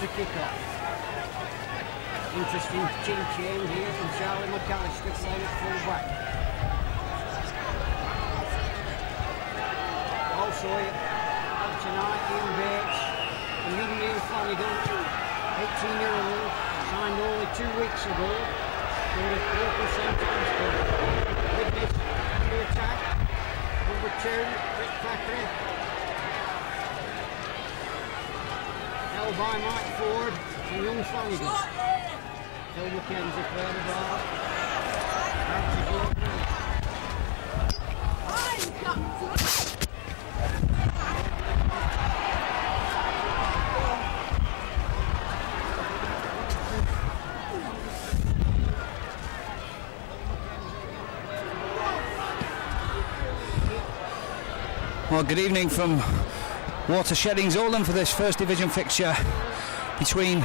to kick off. Interesting team change here from Charlie McAllister playing at full back. Also out tonight, Ian Bates, the leading Ian Flanagan, 18-year-old, signed only 2 weeks ago from the local St. John's Club. Widnes on the attack, number 2, Rick Thackeray. Held by Mike Ford and young Flanagan. Phil McKenzie playing the ball. Well, good evening from Watersheddings Oldham for this First Division fixture between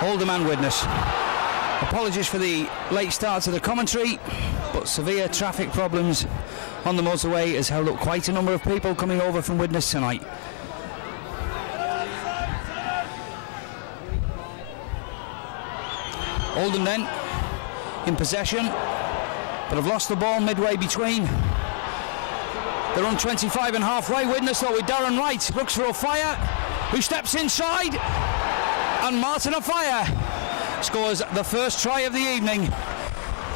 Oldham and Widnes. Apologies for the late start to the commentary, but severe traffic problems on the motorway has held up quite a number of people coming over from Widnes tonight. Oldham then in possession, but have lost the ball midway between. They're on 25 and halfway. Widnes though with Darren Wright, looks for O'Fire, who steps inside, and Martin O'Fire scores the first try of the evening.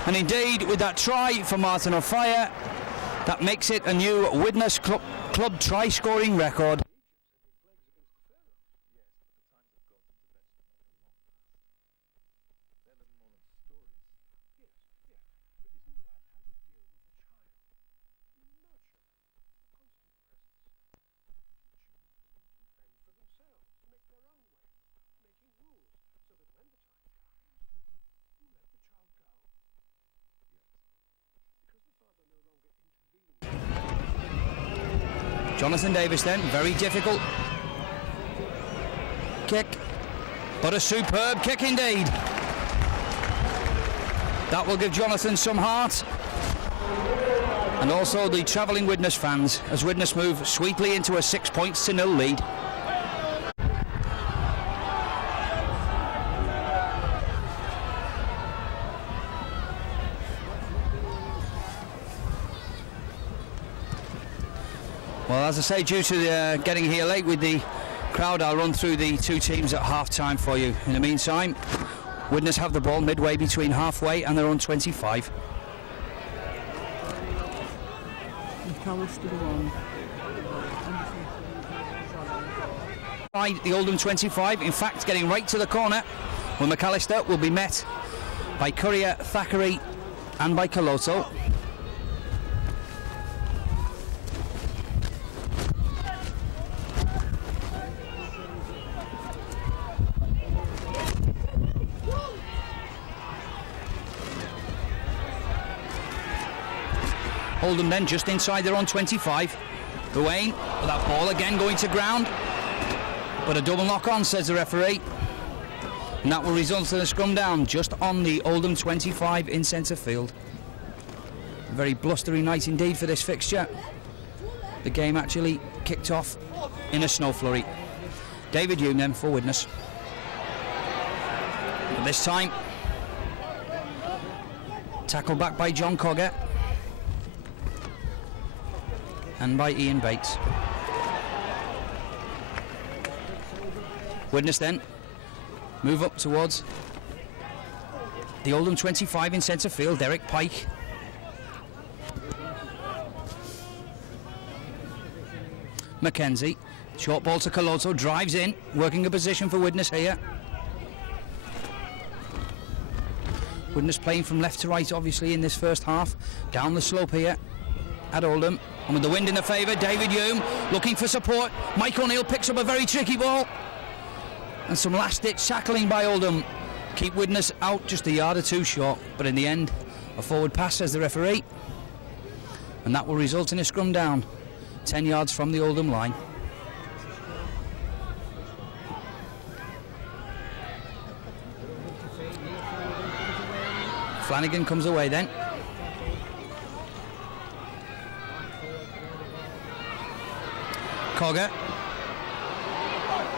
And indeed, with that try for Martin O'Fire, that makes it a new Widnes club try scoring record. Jonathan Davis then, very difficult kick, but a superb kick indeed. That will give Jonathan some heart, and also the travelling Widnes fans, as Widnes move sweetly into a 6-0 lead. Well, as I say, due to the, getting here late with the crowd, I'll run through the two teams at half-time for you. In the meantime, Widnes have the ball midway between halfway and they're on 25. The Oldham 25, in fact, getting right to the corner, where McAllister will be met by Courier, Thackeray and by Coloto. Oldham then just inside their own 25. Gawain, with that ball again going to ground. But a double knock on, says the referee. And that will result in a scrum down just on the Oldham 25 in centre field. A very blustery night indeed for this fixture. The game actually kicked off in a snow flurry. David Hume then for Widnes. But this time, tackled back by John Cogger and by Ian Bates. Widnes then move up towards the Oldham 25 in centre field. Derek Pike. Mackenzie, short ball to Coloto, drives in, working a position for Widnes here. Widnes playing from left to right obviously in this first half. Down the slope here at Oldham, and with the wind in the favour, David Hume looking for support. Mike O'Neill picks up a very tricky ball, and some last ditch tackling by Oldham keep Widnes out just a yard or two short, but in the end a forward pass, says the referee, and that will result in a scrum down 10 yards from the Oldham line. Flanagan comes away then. Cogger.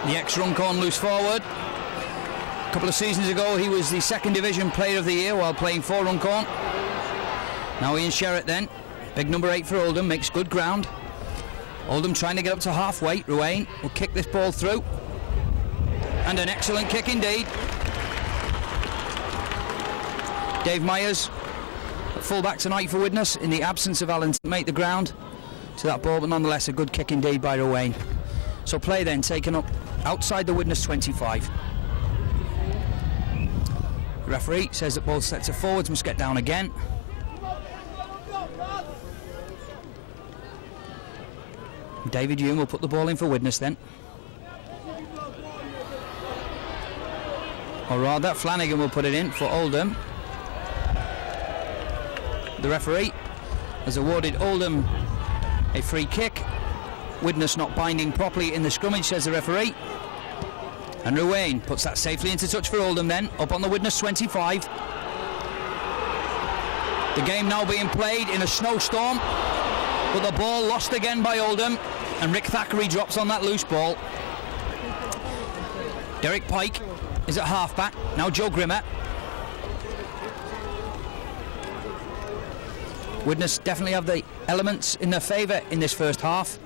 the ex-Runcorn loose forward. A couple of seasons ago he was the second division player of the year while playing for Runcorn. Now Ian Sherritt then, big number 8 for Oldham, makes good ground. Oldham trying to get up to halfway. Ruane will kick this ball through. And an excellent kick indeed. Dave Myers, full back tonight for Widnes in the absence of Allen to make the ground to that ball, but nonetheless a good kick indeed by Ruane. So play then taken up outside the Widnes 25. The referee says that both sets of forwards must get down again. David Hume will put the ball in for Widnes then. Or rather, Flanagan will put it in for Oldham. The referee has awarded Oldham a free kick. Widnes not binding properly in the scrummage, says the referee. And Ruane puts that safely into touch for Oldham then, up on the Widnes 25. The game now being played in a snowstorm, but the ball lost again by Oldham, and Rick Thackeray drops on that loose ball. Derek Pike is at half-back, now Joe Grimmer. Widnes definitely have the elements in their favour in this first half.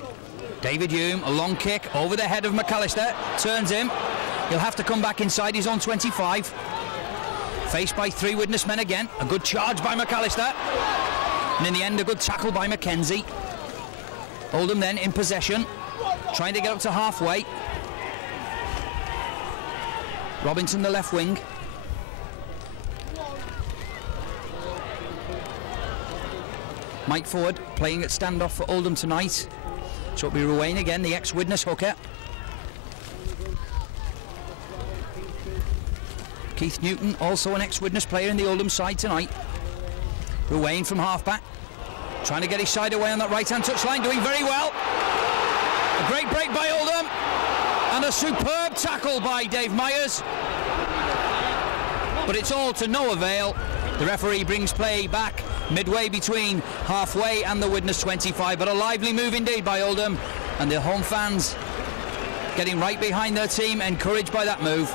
David Hume, a long kick over the head of McAllister, turns him. He'll have to come back inside his own 25. Faced by 3 Widnes men again. A good charge by McAllister. And in the end, a good tackle by Mackenzie. Oldham then in possession, trying to get up to halfway. Robinson, the left wing. Mike Ford playing at standoff for Oldham tonight. So it'll be Ruane again, the ex-Widnes hooker. Keith Newton, also an ex-Widnes player in the Oldham side tonight. Ruane from halfback, trying to get his side away on that right-hand touchline, doing very well. A great break by Oldham, and a superb tackle by Dave Myers. But it's all to no avail. The referee brings play back midway between halfway and the Widnes 25, but a lively move indeed by Oldham, and the home fans getting right behind their team, encouraged by that move.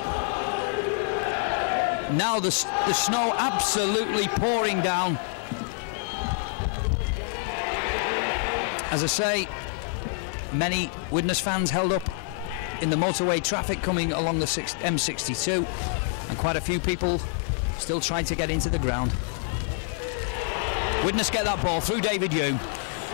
Now the snow absolutely pouring down. As I say, many Widnes fans held up in the motorway traffic coming along the M62, and quite a few people still trying to get into the ground. Widnes get that ball through David Hume.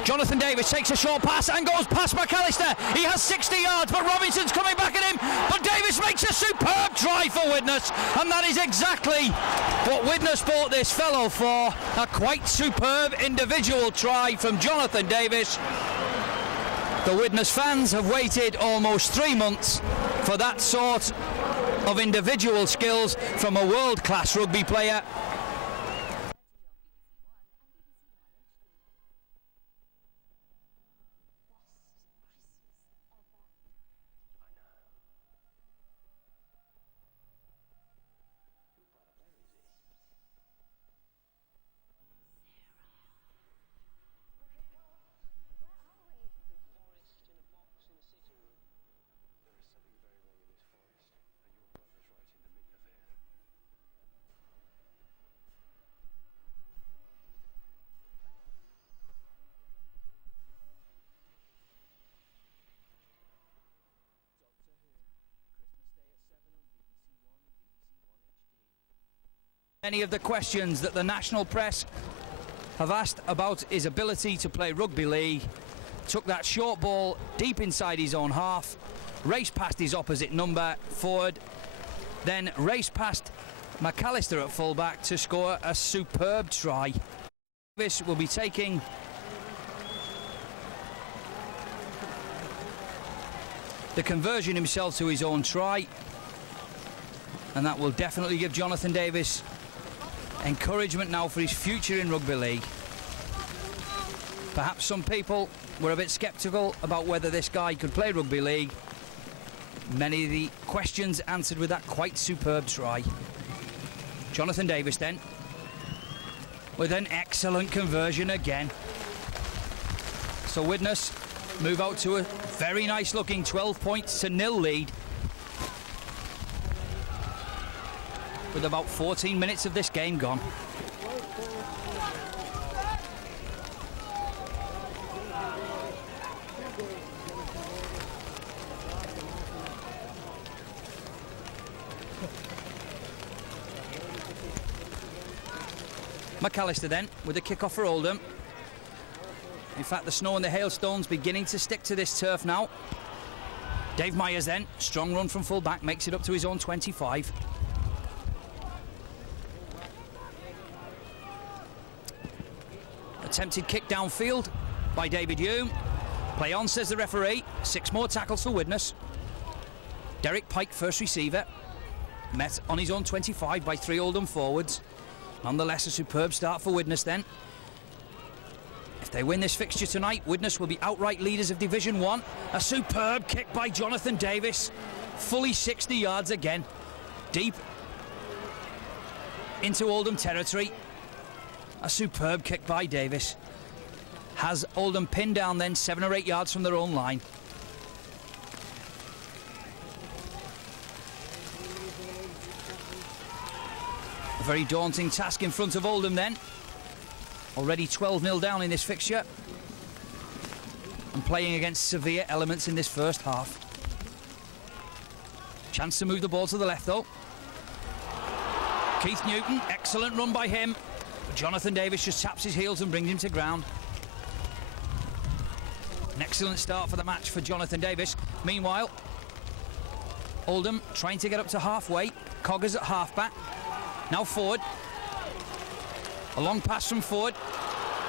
Jonathan Davis takes a short pass and goes past McAllister. He has 60 yards, but Robinson's coming back at him. But Davis makes a superb try for Widnes, and that is exactly what Widnes bought this fellow for. A quite superb individual try from Jonathan Davis. The Widnes fans have waited almost 3 months for that sort of individual skills from a world-class rugby player. Many of the questions that the national press have asked about his ability to play rugby league. Took that short ball deep inside his own half, raced past his opposite number forward, then raced past McAllister at fullback to score a superb try. Davis will be taking the conversion himself to his own try, and that will definitely give Jonathan Davis encouragement now for his future in rugby league. Perhaps some people were a bit sceptical about whether this guy could play rugby league. Many of the questions answered with that quite superb try. Jonathan Davis then with an excellent conversion again. So Widnes move out to a very nice looking 12 points to 0 lead with about 14 minutes of this game gone. McAllister then with a kick-off for Oldham. In fact, the snow and the hailstones beginning to stick to this turf now. Dave Myers then, strong run from full back, makes it up to his own 25. Attempted kick downfield by David Hume. Play on, says the referee. 6 more tackles for Widnes. Derek Pike, first receiver, met on his own 25 by 3 Oldham forwards. Nonetheless, a superb start for Widnes then. If they win this fixture tonight, Widnes will be outright leaders of Division 1. A superb kick by Jonathan Davis. Fully 60 yards again. Deep into Oldham territory. A superb kick by Davis. Has Oldham pinned down then 7 or 8 yards from their own line. A very daunting task in front of Oldham then. Already 12-0 down in this fixture. And playing against severe elements in this first half. Chance to move the ball to the left though. Keith Newton, excellent run by him. But Jonathan Davis just taps his heels and brings him to ground. An excellent start for the match for Jonathan Davis. Meanwhile, Oldham trying to get up to halfway. Coggers at halfback. Now forward. A long pass from Ford.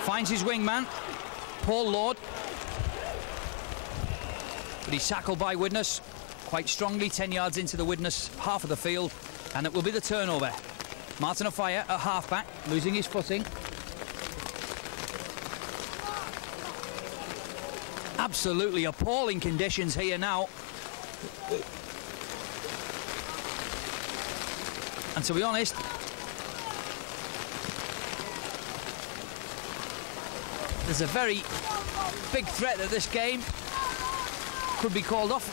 Finds his wingman, Paul Lord. But he's tackled by Widnes quite strongly, 10 yards into the Widnes half of the field. And it will be the turnover. Martin O'Fire at halfback, losing his footing. Absolutely appalling conditions here now. And to be honest, there's a very big threat that this game could be called off,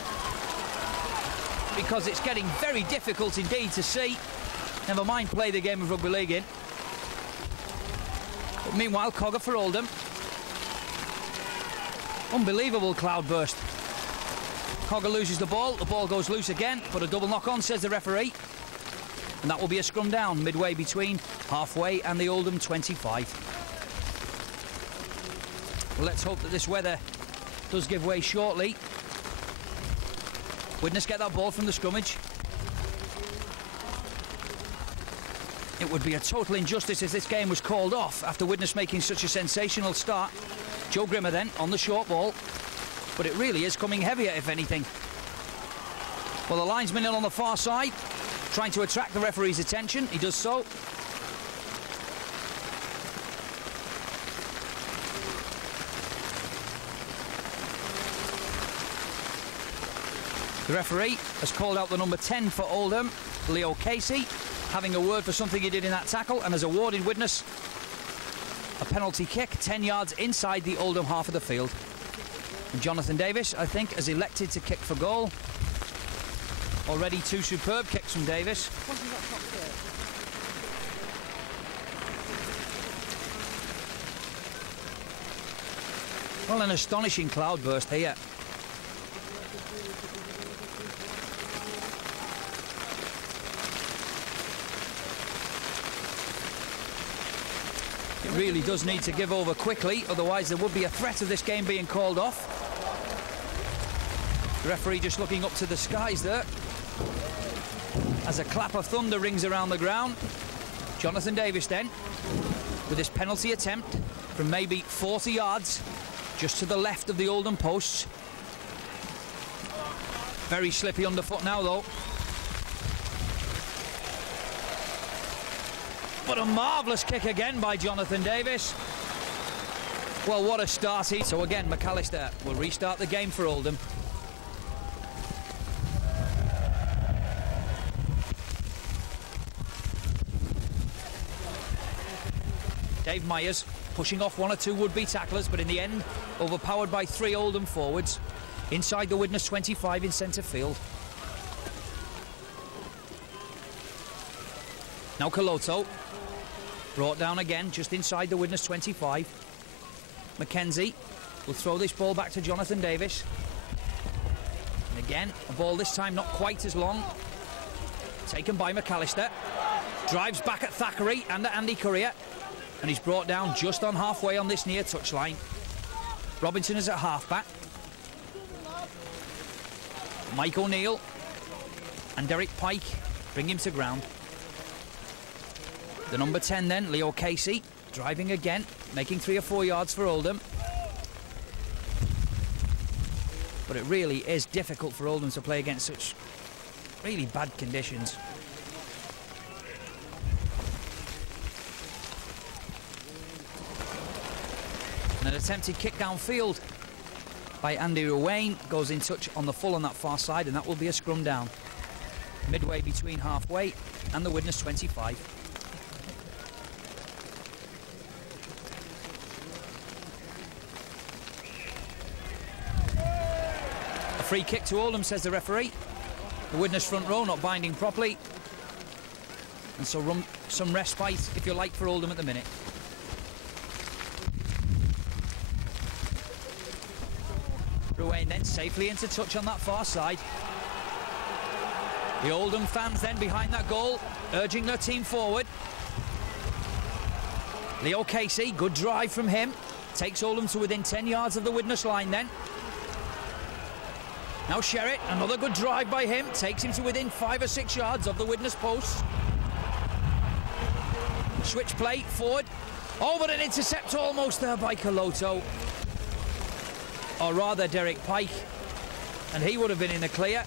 because it's getting very difficult indeed to see. Never mind play the game of rugby league in. But meanwhile, Cogger for Oldham. Unbelievable cloudburst. Cogger loses the ball goes loose again, but a double knock on, says the referee. And that will be a scrum down midway between halfway and the Oldham 25. Well, let's hope that this weather does give way shortly. Widnes get that ball from the scrummage. It would be a total injustice if this game was called off after Widnes making such a sensational start. Joe Grimmer then on the short ball, but it really is coming heavier if anything. Well, the linesman in on the far side, trying to attract the referee's attention. He does so. The referee has called out the number 10 for Oldham, Leo Casey, having a word for something he did in that tackle, and has awarded Widnes a penalty kick 10 yards inside the Oldham half of the field. And Jonathan Davis, I think, has elected to kick for goal. Already 2 superb kicks from Davis. Well, an astonishing cloudburst here. It really does need to give over quickly, otherwise there would be a threat of this game being called off. The referee just looking up to the skies there as a clap of thunder rings around the ground. Jonathan Davis then with his penalty attempt from maybe 40 yards just to the left of the Oldham posts. Very slippy underfoot now though. But a marvellous kick again by Jonathan Davis. Well, what a start. So again, McAllister will restart the game for Oldham. Dave Myers pushing off 1 or 2 would-be tacklers, but in the end overpowered by 3 Oldham forwards inside the Widnes 25 in centre field. Now Coloto, brought down again, just inside the Widnes 25. Mackenzie will throw this ball back to Jonathan Davis. And again, a ball this time not quite as long. Taken by McAllister. Drives back at Thackeray and at Andy Courier. And he's brought down just on halfway on this near touchline. Robinson is at halfback. Mike O'Neill and Derek Pike bring him to ground. The number 10 then, Leo Casey, driving again, making 3 or 4 yards for Oldham. But it really is difficult for Oldham to play against such really bad conditions. And an attempted kick downfield by Andy Ruane goes in touch on the full on that far side, and that will be a scrum down. Midway between halfway and the Widnes 25. A free kick to Oldham, says the referee. The Widnes front row not binding properly. And so some respite, if you like, for Oldham at the minute. Ruane then safely into touch on that far side. The Oldham fans then behind that goal, urging their team forward. Leo Casey, good drive from him. Takes Oldham to within 10 yards of the Widnes line then. Now Sherritt, another good drive by him. Takes him to within 5 or 6 yards of the Widnes post. Switch play, forward. Oh, but an intercept almost there by Coloto. Or rather Derek Pike, and he would have been in the clear.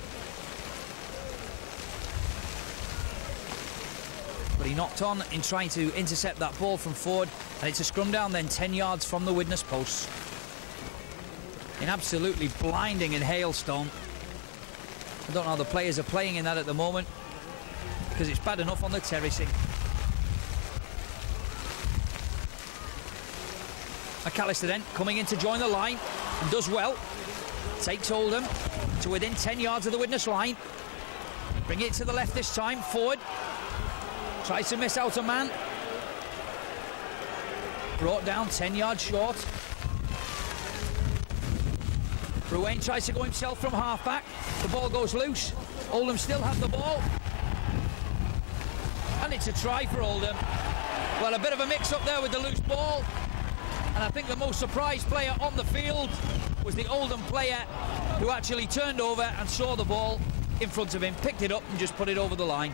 But he knocked on in trying to intercept that ball from forward, and it's a scrum down then 10 yards from the Widnes posts. In absolutely blinding and hailstone. I don't know how the players are playing in that at the moment, because it's bad enough on the terracing. McAllister then coming in to join the line, and does well. Takes Oldham to within 10 yards of the Widnes line. Bring it to the left this time, forward. Tries to miss out a man. Brought down 10 yards short. Ruane tries to go himself from half-back. The ball goes loose. Oldham still have the ball. And it's a try for Oldham. Well, a bit of a mix-up there with the loose ball. And I think the most surprised player on the field was the Oldham player who actually turned over and saw the ball in front of him, picked it up and just put it over the line.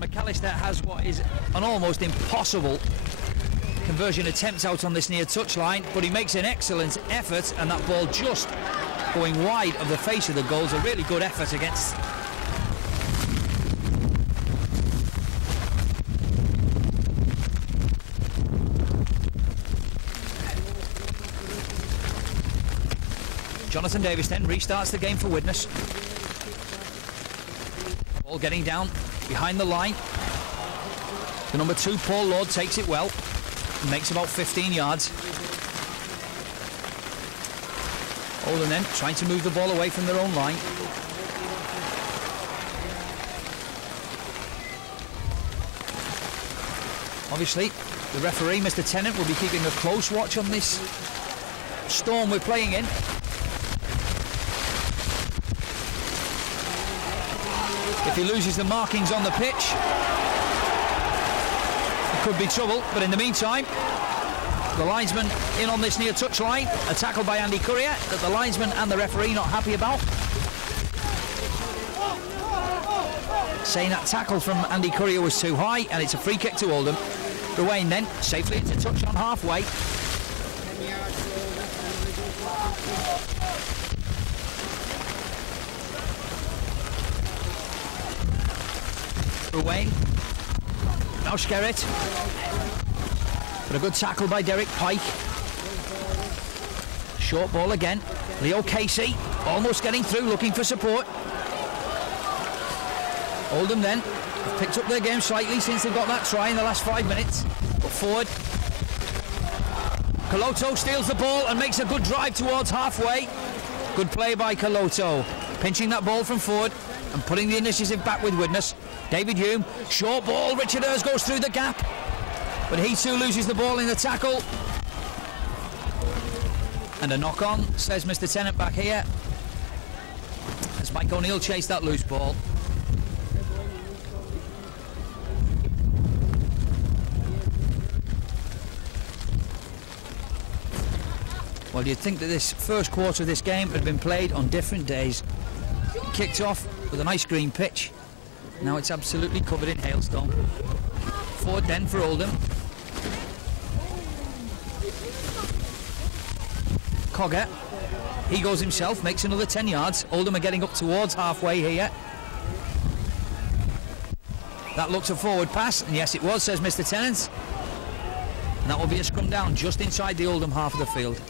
McAllister has what is an almost impossible conversion attempt out on this near touchline, but he makes an excellent effort, and that ball just going wide of the face of the goal is a really good effort against. Jonathan Davis then restarts the game for Widnes. Ball getting down behind the line. The number 2, Paul Lord, takes it well. Makes about 15 yards. Oldham then trying to move the ball away from their own line. Obviously, the referee, Mr. Tennant, will be keeping a close watch on this storm we're playing in. If he loses the markings on the pitch, it could be trouble. But in the meantime, the linesman in on this near touchline. A tackle by Andy Courier that the linesman and the referee not happy about. Saying that tackle from Andy Courier was too high, and it's a free kick to Oldham. Ruane then safely into touch on halfway. for Wayne. Now Skerritt. But a good tackle by Derek Pike. Short ball again. Leo Casey almost getting through, looking for support. Oldham then have picked up their game slightly since they've got that try in the last 5 minutes. But forward. Coloto steals the ball and makes a good drive towards halfway. Good play by Coloto. Pinching that ball from forward and putting the initiative back with Widnes. David Hume, short ball. Richard Ayres goes through the gap. But he too loses the ball in the tackle. And a knock on, says Mr. Tennant back here. As Mike O'Neill chased that loose ball. Well, you'd think that this first quarter of this game had been played on different days. Kicked off with a nice green pitch. Now it's absolutely covered in hailstone. Forward then for Oldham. Cogger. He goes himself, makes another 10 yards. Oldham are getting up towards halfway here. That looks a forward pass, and yes it was, says Mr. Tennant. And that will be a scrum down just inside the Oldham half of the field.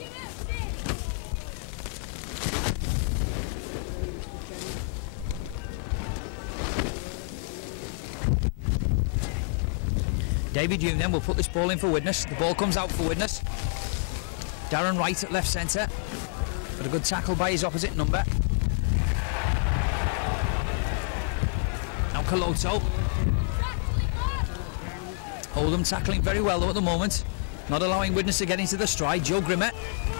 David Hume then will put this ball in for Widnes. The ball comes out for Widnes. Darren Wright at left centre. But a good tackle by his opposite number. Now Coloto. Oldham tackling very well though at the moment. Not allowing Widnes to get into the stride. Joe Grimmett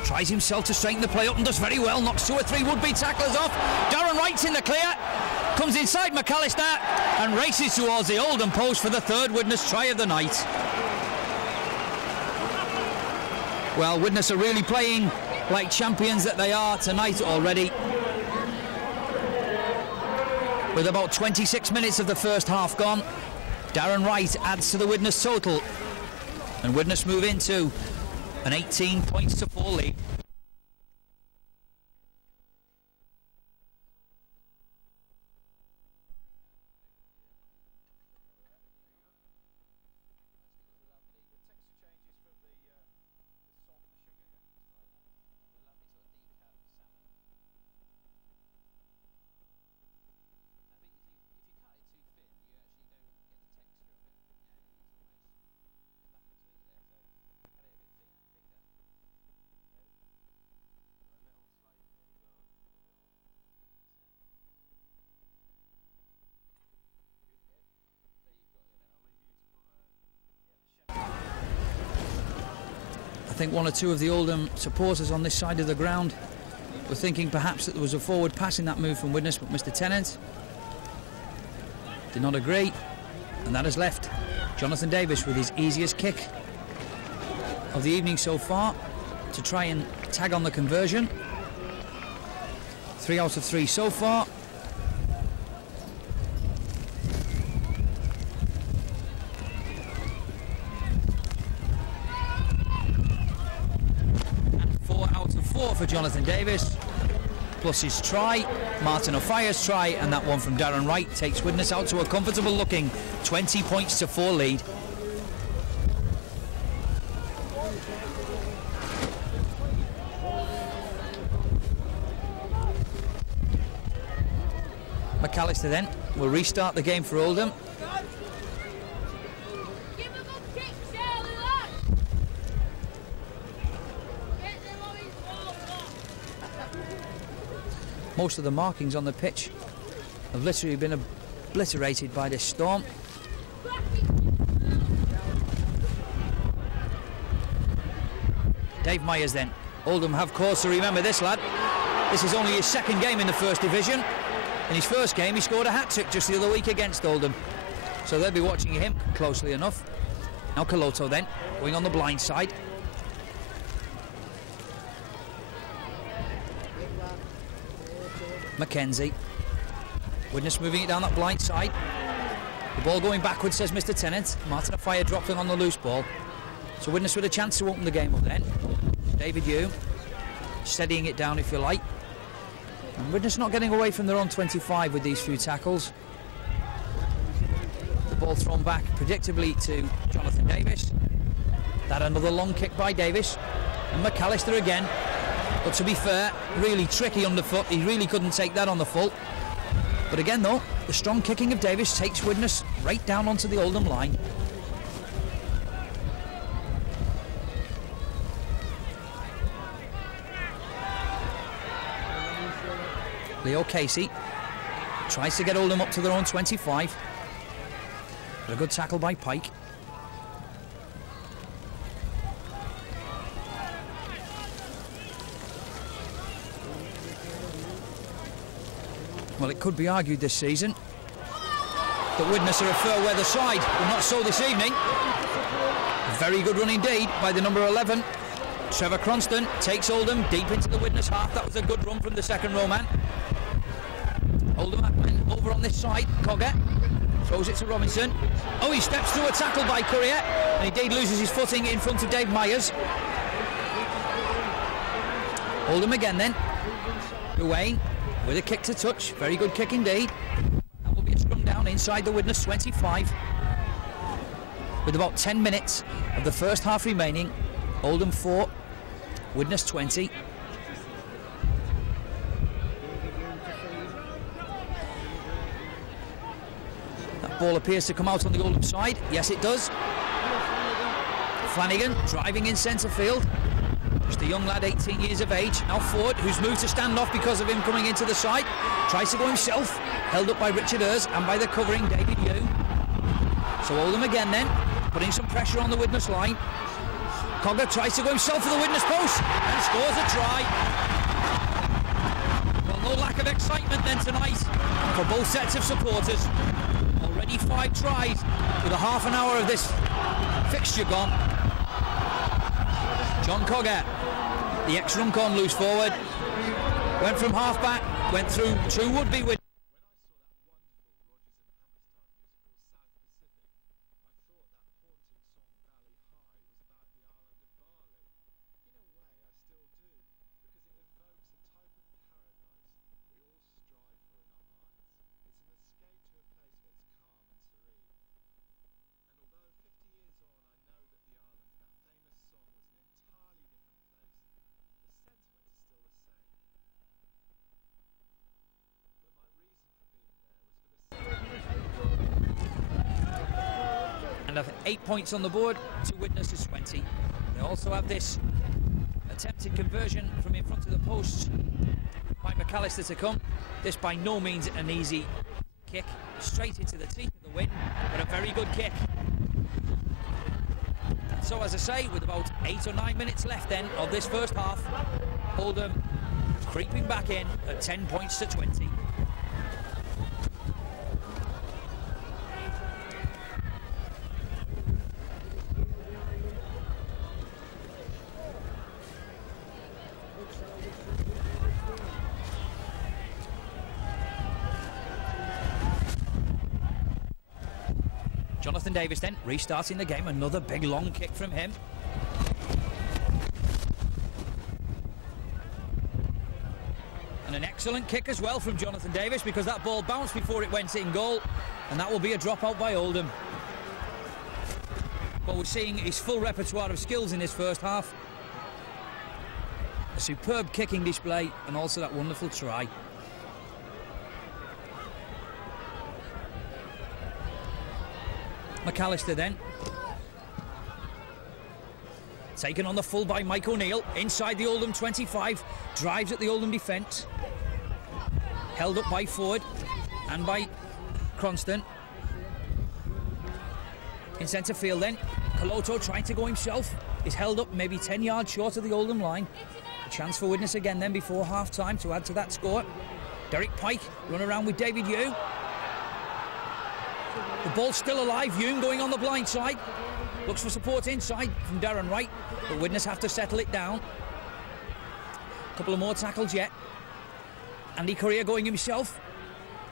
tries himself to straighten the play up and does very well. Knocks 2 or 3 would-be tacklers off. Darren Wright's in the clear. Comes inside McAllister and races towards the Oldham post for the 3rd Widnes try of the night. Well, Widnes are really playing like champions that they are tonight already. With about 26 minutes of the first half gone, Darren Wright adds to the Widnes total. And Widnes move into an 18 points to 4 lead. I think 1 or 2 of the Oldham supporters on this side of the ground were thinking perhaps that there was a forward pass in that move from Widnes, but Mr. Tennant did not agree, and that has left Jonathan Davis with his easiest kick of the evening so far to try and tag on the conversion. 3 out of 3 so far. For Jonathan Davis, plus his try, Martin O'Fire's try, and that one from Darren Wright takes Widnes out to a comfortable looking 20 points to 4 lead. McAllister then will restart the game for Oldham. Most of the markings on the pitch have literally been obliterated by this storm. Dave Myers then. Oldham have cause to remember this lad. This is only his 2nd game in the 1st division. In his 1st game he scored a hat-trick just the other week against Oldham. So they'll be watching him closely enough. Now Coloto then, going on the blind side. Mackenzie. Widnes moving it down that blind side. The ball going backwards, says Mr. Tennant. Martin O'Fire dropping on the loose ball. So Widnes with a chance to open the game up then. David Hume steadying it down if you like. And Widnes not getting away from their own 25 with these few tackles. ball thrown back predictably to Jonathan Davis. That another long kick by Davis. And McAllister again. But to be fair, really tricky underfoot. He really couldn't take that on the full. But again though, the strong kicking of Davis takes Widnes right down onto the Oldham line. Leo Casey tries to get Oldham up to their own 25. But a good tackle by Pike. Well, it could be argued this season that Widnes are a fair weather side, but not so this evening. A very good run indeed by the number 11. Trevor Cronston takes Oldham deep into the Widnes half. That was a good run from the second row man. Oldham over on this side. Coggett throws it to Robinson. Oh, he steps through a tackle by Courier, and indeed loses his footing in front of Dave Myers. Oldham again then. Duane with a kick to touch. Very good kick indeed. That will be a scrum down inside the Widnes 25. With about 10 minutes of the first half remaining. Oldham 4, Widnes 20. That ball appears to come out on the Oldham side. Yes, it does. Flanagan driving in centre field. Just a young lad, 18 years of age. Now Ford, who's moved to stand off because of him coming into the side. Tries to go himself. Held up by Richard Ayres and by the covering David Yu. So Oldham again then, putting some pressure on the Widnes line. Cogger tries to go himself for the Widnes post and scores a try. Well, no lack of excitement then tonight for both sets of supporters. Already 5 tries with a half an hour of this fixture gone. John Cogger, the ex-Runcorn loose forward, went from half back, went through 2 would-be Widnes. And 8 points on the board to Widnes is 20. They also have this attempted conversion from in front of the posts by McAllister to come. This by no means an easy kick, straight into the teeth of the wind, but a very good kick. So as I say, with about 8 or 9 minutes left then of this first half, Oldham creeping back in at 10 points to 20. Jonathan Davis then restarting the game. Another big long kick from him. And an excellent kick as well from Jonathan Davis, because that ball bounced before it went in goal, and that will be a dropout by Oldham. But we're seeing his full repertoire of skills in this first half. A superb kicking display and also that wonderful try. McAllister then. Taken on the full by Mike O'Neill. Inside the Oldham 25. Drives at the Oldham defence. Held up by Ford and by Cronston. In centre field then. Coloto trying to go himself. Is held up maybe 10 yards short of the Oldham line. A chance for Widnes again then before half time to add to that score. Derek Pike run around with David Yu. The ball's still alive. Hume going on the blind side. Looks for support inside from Darren Wright, but Widnes have to settle it down. A couple of more tackles yet. Andy Courier going himself.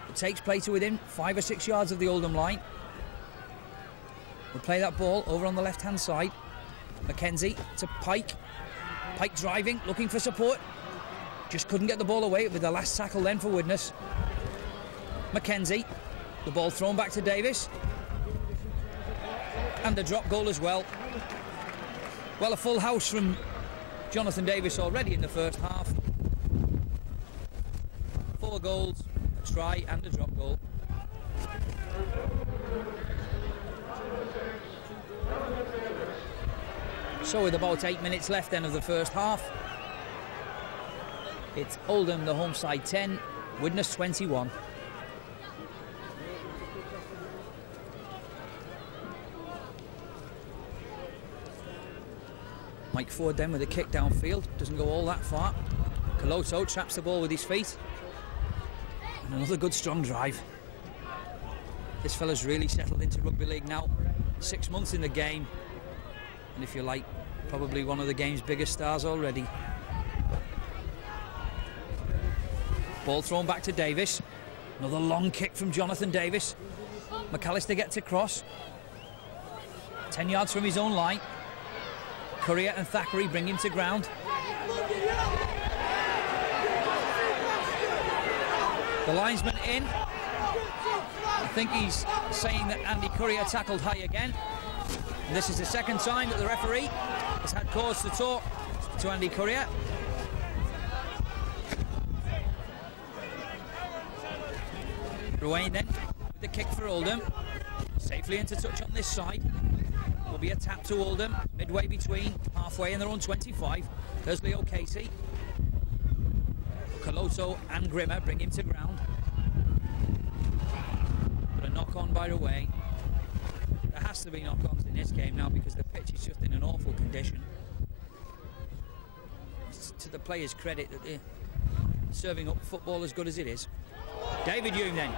It takes play to within 5 or 6 yards of the Oldham line. We'll play that ball over on the left-hand side. Mackenzie to Pike. Pike driving, looking for support. Just couldn't get the ball away with the last tackle then for Widnes. Mackenzie. The ball thrown back to Davis. and a drop goal as well. Well, a full house from Jonathan Davis already in the first half. 4 goals, a try and a drop goal. So with about 8 minutes left then of the first half, it's Oldham, the home side, 10, Widnes 21. Mike Ford then with a kick downfield, doesn't go all that far. Coloto traps the ball with his feet. And another good strong drive. This fella's really settled into rugby league now. 6 months in the game. And if you like, probably one of the game's biggest stars already. Ball thrown back to Davis. Another long kick from Jonathan Davis. McAllister gets across. 10 yards from his own line. Courier and Thackeray bring him to ground. The linesman in. I think he's saying that Andy Courier tackled high again. And this is the second time that the referee has had cause to talk to Andy Courier. Ruane then with the kick for Oldham. Safely into touch on this side. Will be a tap to Oldham, midway between, halfway in their own 25. There's Leo Casey. Coloto and Grimmer bring him to ground. But a knock-on by Ruane. There has to be knock-ons in this game now because the pitch is just in an awful condition. It's to the players' credit that they're serving up football as good as it is. David Hume then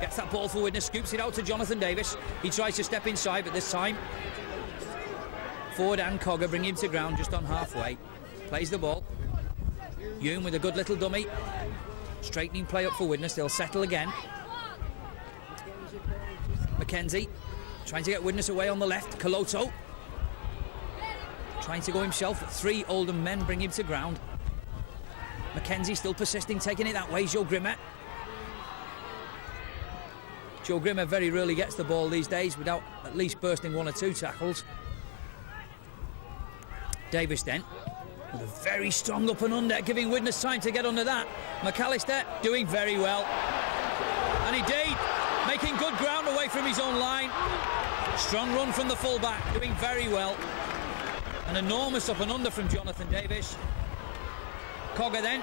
gets that ball for Widnes, scoops it out to Jonathan Davis. He tries to step inside, but this time Ford and Cogger bring him to ground just on halfway. Plays the ball. Hume with a good little dummy. Straightening play up for Widnes. They'll settle again. McKenzie trying to get Widnes away on the left. Coloto trying to go himself. 3 Oldham men bring him to ground. McKenzie still persisting, taking it that way. Joe Grimmer. Joe Grimmer very rarely gets the ball these days without at least bursting 1 or 2 tackles. Davis then with a very strong up and under, giving Widnes time to get under that. McAllister doing very well. And indeed, making good ground away from his own line. Strong run from the fullback, doing very well. An enormous up and under from Jonathan Davis. Cogger then.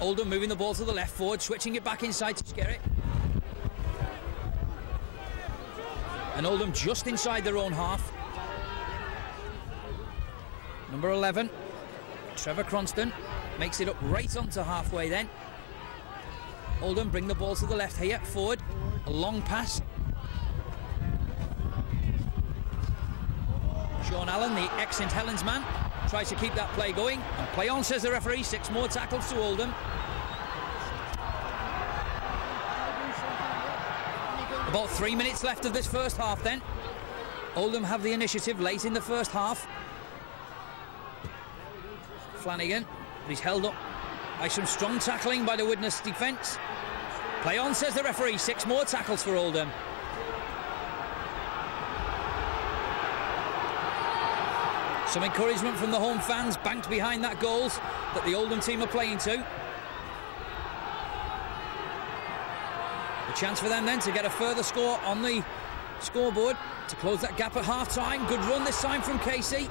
Oldham moving the ball to the left, Ford switching it back inside to Skerritt. And Oldham just inside their own half. Number 11, Trevor Cronston, makes it up right onto halfway then. Oldham bring the ball to the left here. Ford, a long pass. Sean Allen, the ex-St Helens man, tries to keep that play going. And play on, says the referee. 6 more tackles to Oldham. About 3 minutes left of this first half then. Oldham have the initiative late in the first half. Flanagan, he's held up by some strong tackling by the Widnes defence. Play on, says the referee. 6 more tackles for Oldham. Some encouragement from the home fans banked behind that goals that the Oldham team are playing to. A chance for them then to get a further score on the scoreboard to close that gap at half-time. Good run this time from Casey.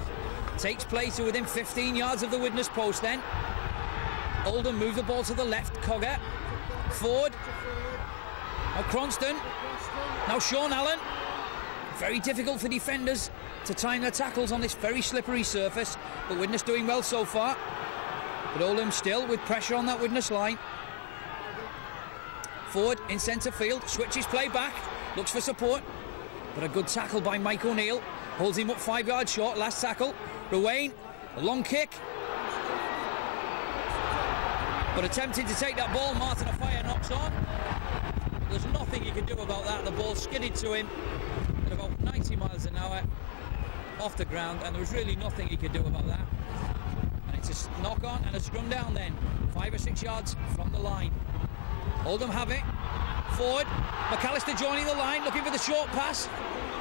Takes play to within 15 yards of the Widnes post then. Oldham move the ball to the left. Cogger. Ford. Now Cronston. Now Sean Allen. Very difficult for defenders to time their tackles on this very slippery surface. But Widnes doing well so far. But Oldham still with pressure on that Widnes line. Ford in centre field, switches play back, looks for support, but a good tackle by Mike O'Neill, holds him up 5 yards short. Last tackle, Ruane, a long kick, but attempting to take that ball. Martin Afire knocks on. There's nothing you can do about that. The ball skidded to him at about 90 miles an hour off the ground, and there was really nothing he could do about that. And it's It's a knock on and a scrum down then, 5 or 6 yards from the line. Oldham have it, forward, McAllister joining the line, looking for the short pass,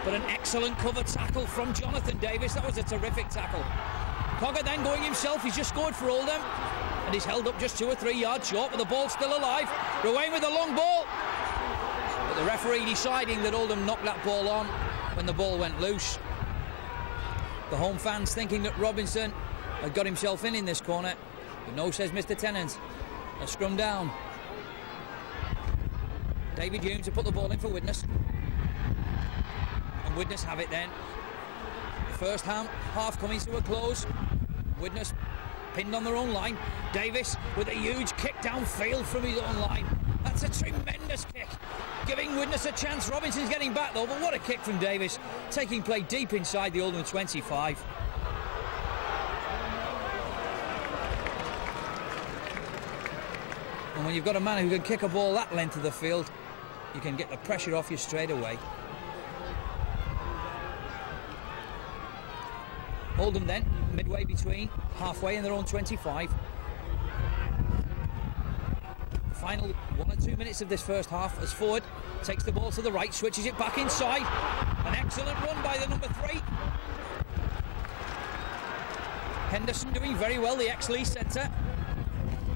but an excellent cover tackle from Jonathan Davis. That was a terrific tackle. Cogger then going himself, he's just scored for Oldham, and he's held up just 2 or 3 yards short, but the ball's still alive. Ruane with a long ball, but the referee deciding that Oldham knocked that ball on when the ball went loose. The home fans thinking that Robinson had got himself in this corner, but no, says Mr. Tennant. A scrum down. David Humes to put the ball in for Widnes, and Widnes have it then. The first half coming to a close. Widnes pinned on their own line. Davis with a huge kick downfield from his own line. That's a tremendous kick, giving Widnes a chance. Robinson's getting back though, but what a kick from Davis, taking play deep inside the Oldham 25. And when you've got a man who can kick a ball that length of the field, you can get the pressure off you straight away. Oldham then, midway between, halfway in their own 25. Final 1 or 2 minutes of this first half as forward takes the ball to the right, switches it back inside. An excellent run by the number 3. Henderson doing very well, the ex-Lee centre.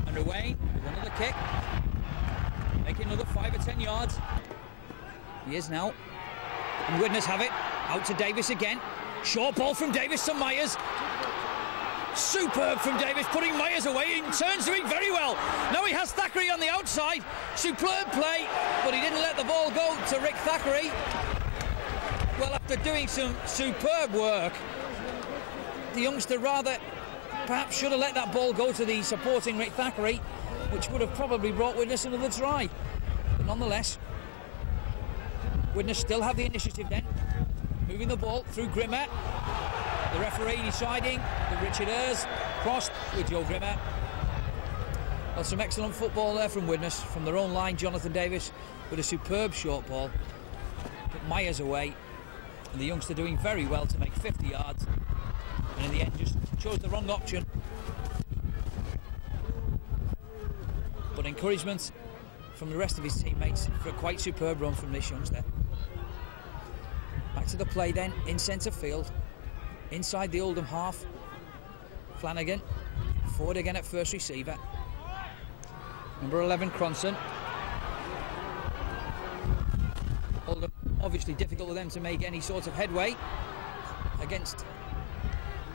And Ruane with another kick, making another 5 or 10 yards. He is now. And Widnes have it, out to Davis again. Short ball from Davis to Myers. Superb from Davis, putting Myers away. In turns, doing very well. Now he has Thackeray on the outside. Superb play, but he didn't let the ball go to Rick Thackeray. Well, after doing some superb work, the youngster rather perhaps should have let that ball go to the supporting Rick Thackeray, which would have probably brought Widnes another try. But nonetheless, Widnes still have the initiative then. Moving the ball through Grimmer. The referee deciding that Richard Ayres crossed with Joe Grimmer. Well, some excellent football there from Widnes. From their own line, Jonathan Davis with a superb short ball. Put Myers away. And the youngster doing very well to make 50 yards. And in the end just chose the wrong option. But encouragement from the rest of his teammates for a quite superb run from this youngster. Back to the play then, in centre field. Inside the Oldham half. Flanagan, forward again at first receiver. Number 11, Cronson. Oldham, obviously difficult for them to make any sort of headway against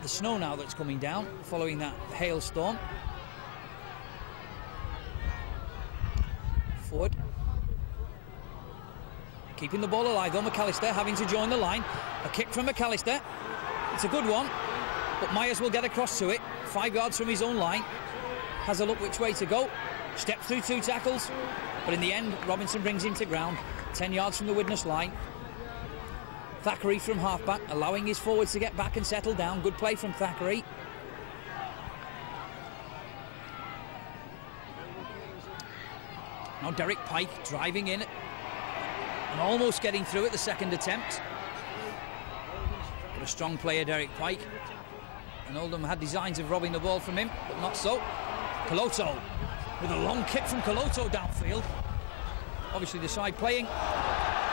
the snow now that's coming down following that hailstorm. Forward. Keeping the ball alive though, McAllister having to join the line. A kick from McAllister. It's a good one, but Myers will get across to it. 5 yards from his own line. Has a look which way to go. Steps through 2 tackles, but in the end, Robinson brings him to ground. 10 yards from the Widnes line. Thackeray from halfback, allowing his forwards to get back and settle down. Good play from Thackeray. Now Derek Pike driving in and almost getting through at the second attempt. But a strong player, Derek Pike. And Oldham had designs of robbing the ball from him, but not so. Coloto with a long kick from Coloto downfield. Obviously the side playing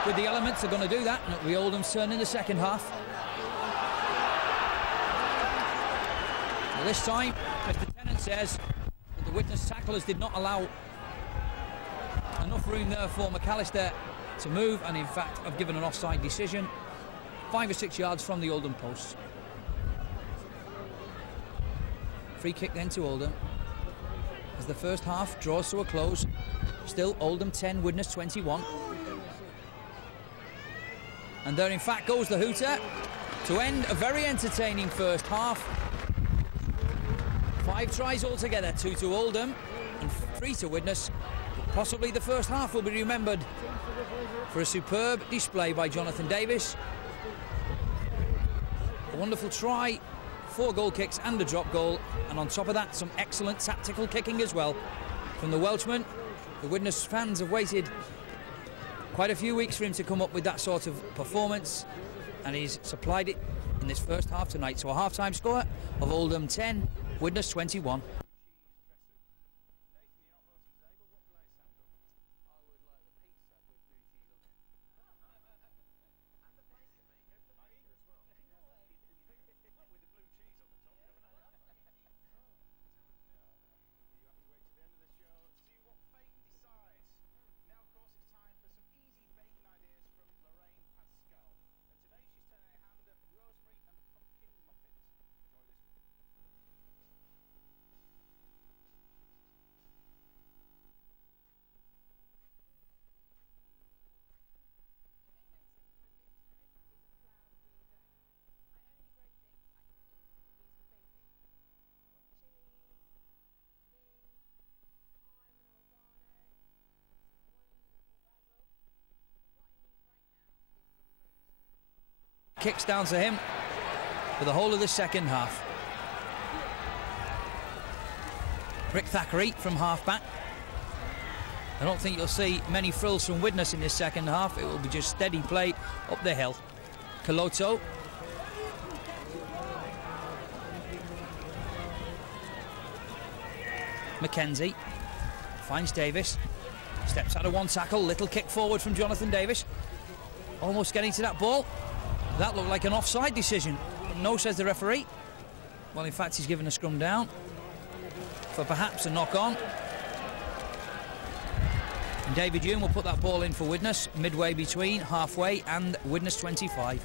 with the elements are going to do that, and it'll be Oldham's turn in the second half. Well, this time, Mr. Tennant says that the Widnes tacklers did not allow enough room there for McAllister to move, and in fact have given an offside decision. 5 or 6 yards from the Oldham posts. Free kick then to Oldham as the first half draws to a close. Still Oldham 10, Widnes 21. And there in fact goes the hooter to end a very entertaining first half. 5 tries altogether, 2 to Oldham and 3 to Widnes. Possibly the first half will be remembered for a superb display by Jonathan Davis. A wonderful try, 4 goal kicks and a drop goal, and on top of that some excellent tactical kicking as well from the Welshman. The Widnes fans have waited quite a few weeks for him to come up with that sort of performance, and he's supplied it in this first half tonight. So a half-time score of Oldham 10, Widnes 21. Kicks down to him for the whole of the second half. Rick Thackeray from half-back. I don't think you'll see many frills from Widnes in this second half. It will be just steady play up the hill. Coloto. Mackenzie finds Davis. Steps out of one tackle. Little kick forward from Jonathan Davis. Almost getting to that ball. That looked like an offside decision. No, says the referee. Well, in fact, he's given a scrum down for perhaps a knock-on. And David Hume will put that ball in for Widnes, midway between halfway and Widnes 25.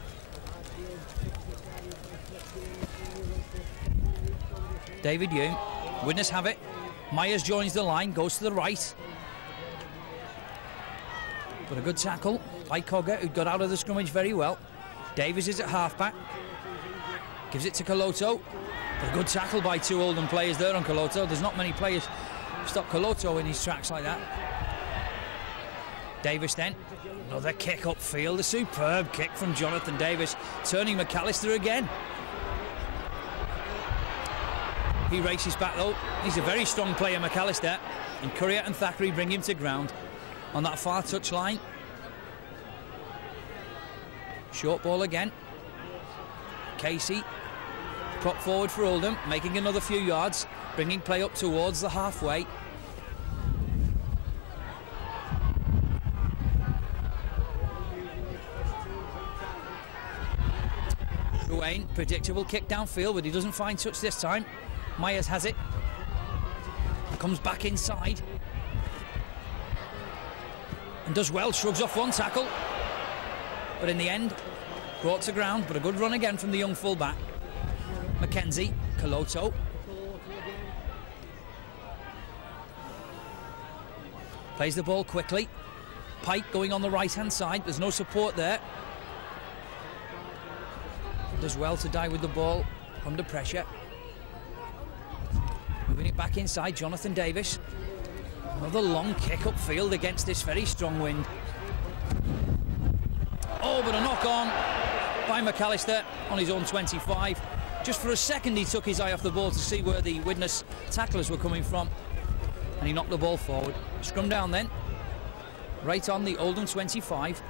David Hume, Widnes have it. Myers joins the line, goes to the right. But a good tackle by Cogger, who got out of the scrummage very well. Davies is at half-back. Gives it to Coloto. A good tackle by two Oldham players there on Coloto. There's not many players stop Coloto in his tracks like that. Davis then. Another kick upfield. A superb kick from Jonathan Davis. Turning McAllister again. He races back though. He's a very strong player, McAllister. And Currier and Thackeray bring him to ground on that far touch line. Short ball again. Casey, prop forward for Oldham, making another few yards, bringing play up towards the halfway. Ruane, predictable kick downfield, but he doesn't find touch this time. Myers has it. Comes back inside. And does well, shrugs off one tackle. But in the end, brought to ground, but a good run again from the young fullback. Mackenzie, Coloto. Plays the ball quickly. Pike going on the right-hand side. There's no support there. Does well to die with the ball under pressure. Moving it back inside, Jonathan Davis. Another long kick upfield against this very strong wind. Oh, but a knock-on by McAllister on his own 25. Just for a second he took his eye off the ball to see where the Widnes tacklers were coming from. And he knocked the ball forward. Scrum down then. Right on the Oldham 25.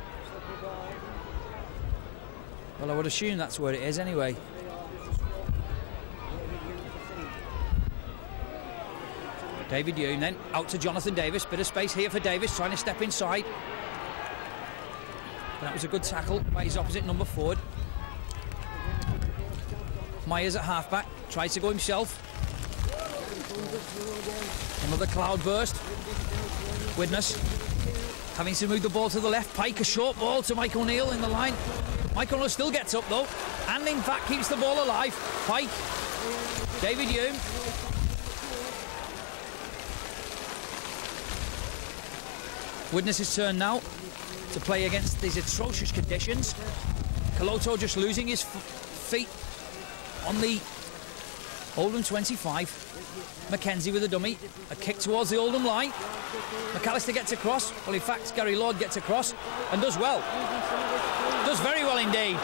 Well, I would assume that's where it is anyway. David Hume then, out to Jonathan Davis. Bit of space here for Davis, trying to step inside. That was a good tackle by his opposite number forward. Myers at halfback, tries to go himself. Another cloud burst. Widnes having to move the ball to the left. Pike, a short ball to Mike O'Neill in the line. Mike O'Neill still gets up though, and in fact keeps the ball alive. Pike, David Hume. Widnes' turn now to play against these atrocious conditions. Coloto just losing his feet on the Oldham 25. Mackenzie with a dummy. A kick towards the Oldham line. McAllister gets across. Well, in fact, Gary Lord gets across and does well. Does very well indeed.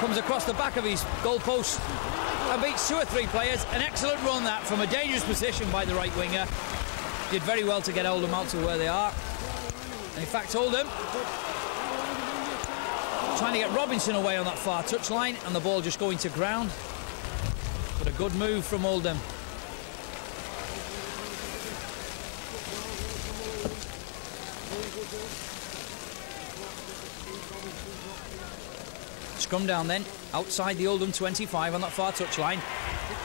Comes across the back of his goal post and beats two or three players. An excellent run that from a dangerous position by the right winger. Did very well to get Oldham out to where they are. And in fact, Oldham trying to get Robinson away on that far touchline and the ball just going to ground. But a good move from Oldham Scrum down then, outside the Oldham 25 on that far touchline.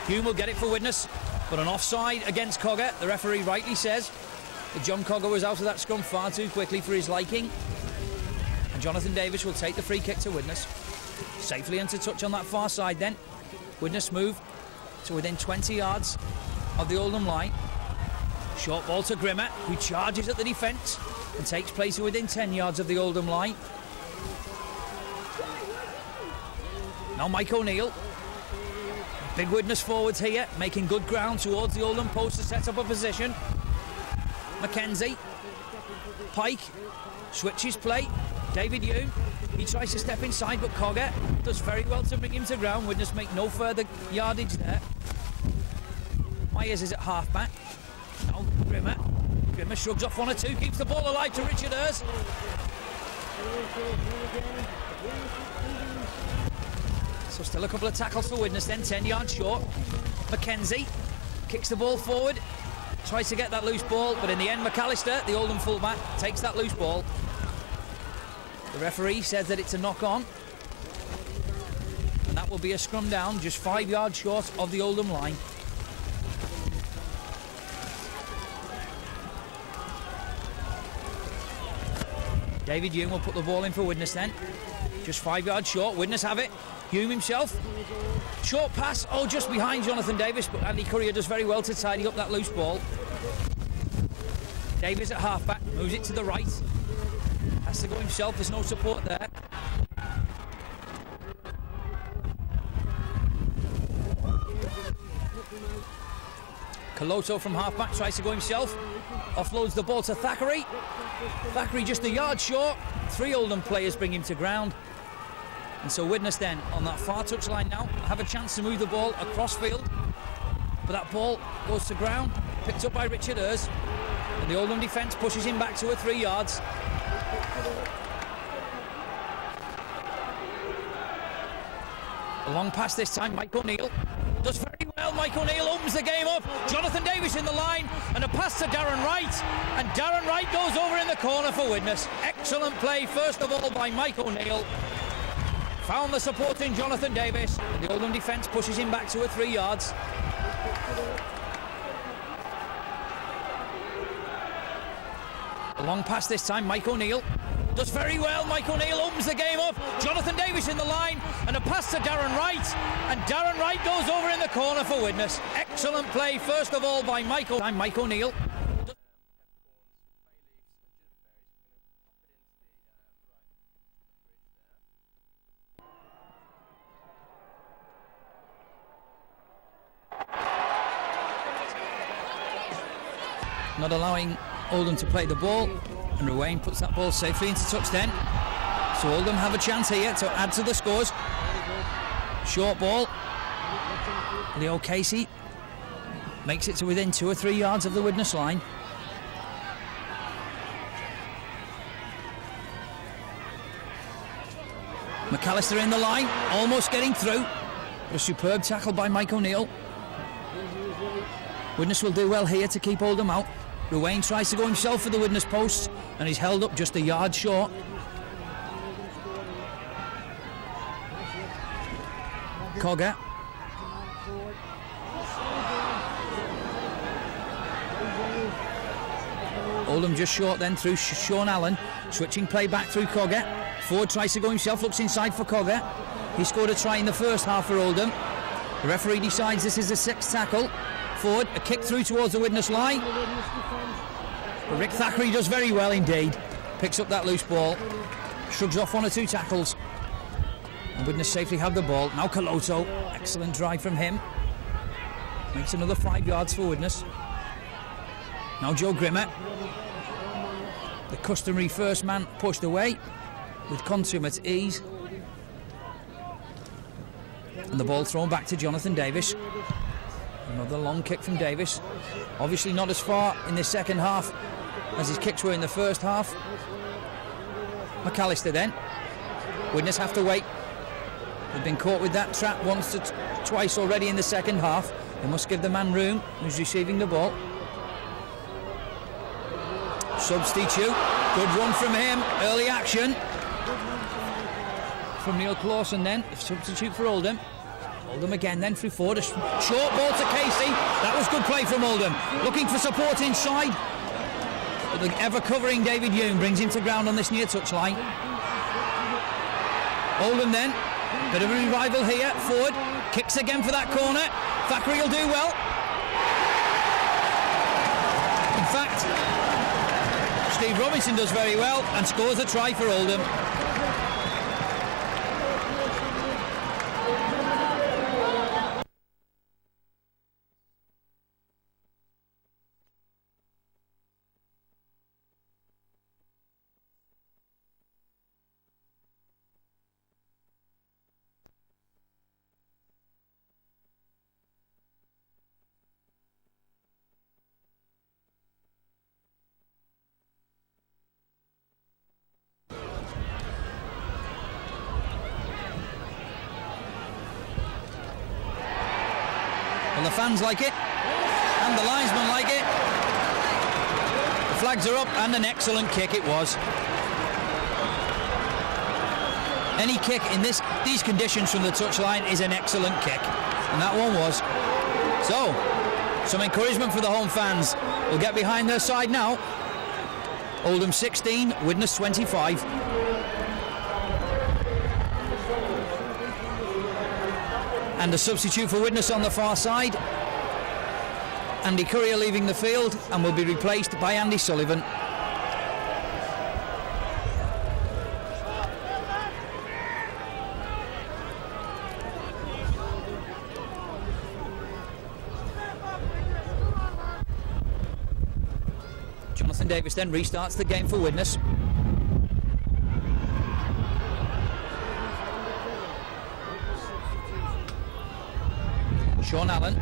Hume will get it for Widnes, but an offside against Cogger. The referee rightly says that John Cogger was out of that scrum far too quickly for his liking. And Jonathan Davis will take the free kick to Widnes. Safely into touch on that far side then. Widnes move to within 20 yards of the Oldham line. Short ball to Grimmer, who charges at the defence and takes place within 10 yards of the Oldham line. Now Mike O'Neill. Big Widnes forwards here, making good ground towards the Oldham post to set up a position. Mackenzie. Pike switches play. David Hume. He tries to step inside, but Cogger does very well to bring him to ground. Widnes make no further yardage there. Myers is at half-back. Now Grimmer. Grimmer shrugs off one or two, keeps the ball alive to Richard Hurst. So still a couple of tackles for Widnes then, 10 yards short. Mackenzie kicks the ball forward, tries to get that loose ball, but in the end McAllister, the Oldham fullback, takes that loose ball. The referee says that it's a knock-on, and that will be a scrum down, just 5 yards short of the Oldham line. David Hume will put the ball in for Widnes then, just 5 yards short. Widnes have it. Hume himself, short pass, just behind Jonathan Davis, but Andy Courier does very well to tidy up that loose ball. Davis at half-back, moves it to the right, has to go himself, there's no support there. Coloto from half-back tries to go himself, offloads the ball to Thackeray. Thackeray just a yard short, 3 Oldham players bring him to ground. And so Widnes then, on that far touchline now, have a chance to move the ball across field. But that ball goes to ground, picked up by Richard Hurst. And the Oldham defence pushes him back 2 or 3 yards. A long pass this time, Mike O'Neill. Does very well, Mike O'Neill opens the game up. Jonathan Davis in the line, and a pass to Darren Wright. And Darren Wright goes over in the corner for Widnes. Excellent play, first of all, by Mike O'Neill. Found the support in Jonathan Davis, and the Oldham defence pushes him back 2 or 3 yards. A long pass this time, Mike O'Neill. Does very well, Mike O'Neill opens the game up. Jonathan Davis in the line, and a pass to Darren Wright. And Darren Wright goes over in the corner for Widnes. Excellent play, first of all, by Mike O'Neill. Not allowing Oldham to play the ball, and Ruane puts that ball safely into touch then. So Oldham have a chance here to add to the scores. Short ball. Leo Casey makes it to within 2 or 3 yards of the Widnes line. McAllister in the line, almost getting through. A superb tackle by Mike O'Neill. Widnes will do well here to keep Oldham out. Ruane tries to go himself for the Widnes post, and he's held up just a yard short. Cogger. Oldham just short then through Sean Allen, switching play back through Cogger. Ford tries to go himself, looks inside for Cogger. He scored a try in the first half for Oldham. The referee decides this is the 6th tackle. Ford, a kick through towards the Widnes line. But Rick Thackeray does very well indeed. Picks up that loose ball, shrugs off 1 or 2 tackles. And Widnes safely have the ball. Now Coloto, excellent drive from him. Makes another 5 yards for Widnes. Now Joe Grimmer. The customary first man pushed away with consummate ease. And the ball thrown back to Jonathan Davis. Another long kick from Davis. Obviously not as far in the second half as his kicks were in the first half. McAllister then. Widnes have to wait. They've been caught with that trap once to twice already in the second half. They must give the man room who's receiving the ball. Substitute. Good run from him, early action. From Neil Clawson then, substitute for Oldham. Oldham again then through forward, a short ball to Casey. That was good play from Oldham. Looking for support inside. But the ever-covering David Hume brings him to ground on this near touchline. Oldham then, bit of a revival here, forward. Kicks again for that corner. Thackeray will do well. In fact, Steve Robinson does very well and scores a try for Oldham. Well, the fans like it, and the linesmen like it. The flags are up, and an excellent kick it was. Any kick in these conditions from the touchline is an excellent kick, and that one was. So, some encouragement for the home fans. We'll get behind their side now. Oldham 16, Widnes 25. And a substitute for Widnes on the far side. Andy Courier leaving the field and will be replaced by Andy Sullivan. Jonathan Davis then restarts the game for Widnes. Sean Allen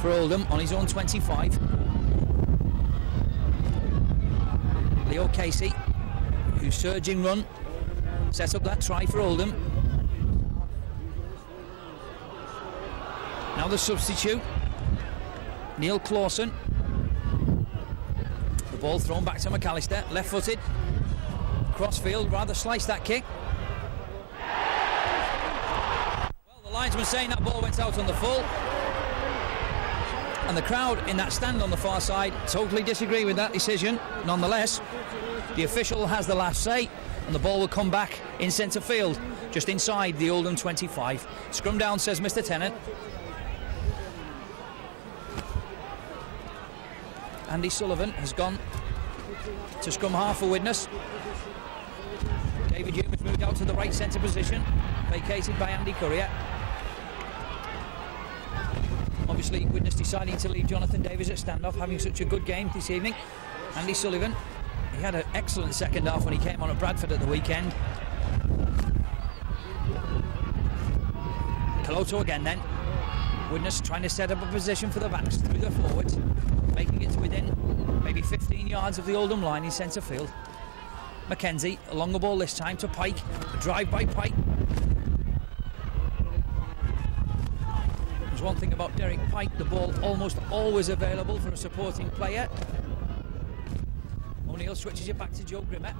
for Oldham on his own 25. Leo Casey, whose surging run set up that try for Oldham. Now the substitute, Neil Clawson. The ball thrown back to McAllister, left-footed, crossfield, rather sliced that kick. Linesman saying that ball went out on the full, and the crowd in that stand on the far side totally disagree with that decision. Nonetheless, the official has the last say, and the ball will come back in centre field, just inside the Oldham 25. Scrum down, says Mr. Tennant. Andy Sullivan has gone to scrum half for Widnes. David Hume has moved out to the right centre position, vacated by Andy Courier. Obviously, Widnes deciding to leave Jonathan Davis at standoff, having such a good game this evening. Andy Sullivan, he had an excellent second half when he came on at Bradford at the weekend. Caloto again then. Widnes trying to set up a position for the backs through the forwards, making it to within maybe 15 yards of the Oldham line in centre field. Mackenzie, along the ball this time to Pike, a drive by Pike. There's one thing about Derek Pike, the ball almost always available for a supporting player. O'Neill switches it back to Joe Grimmett.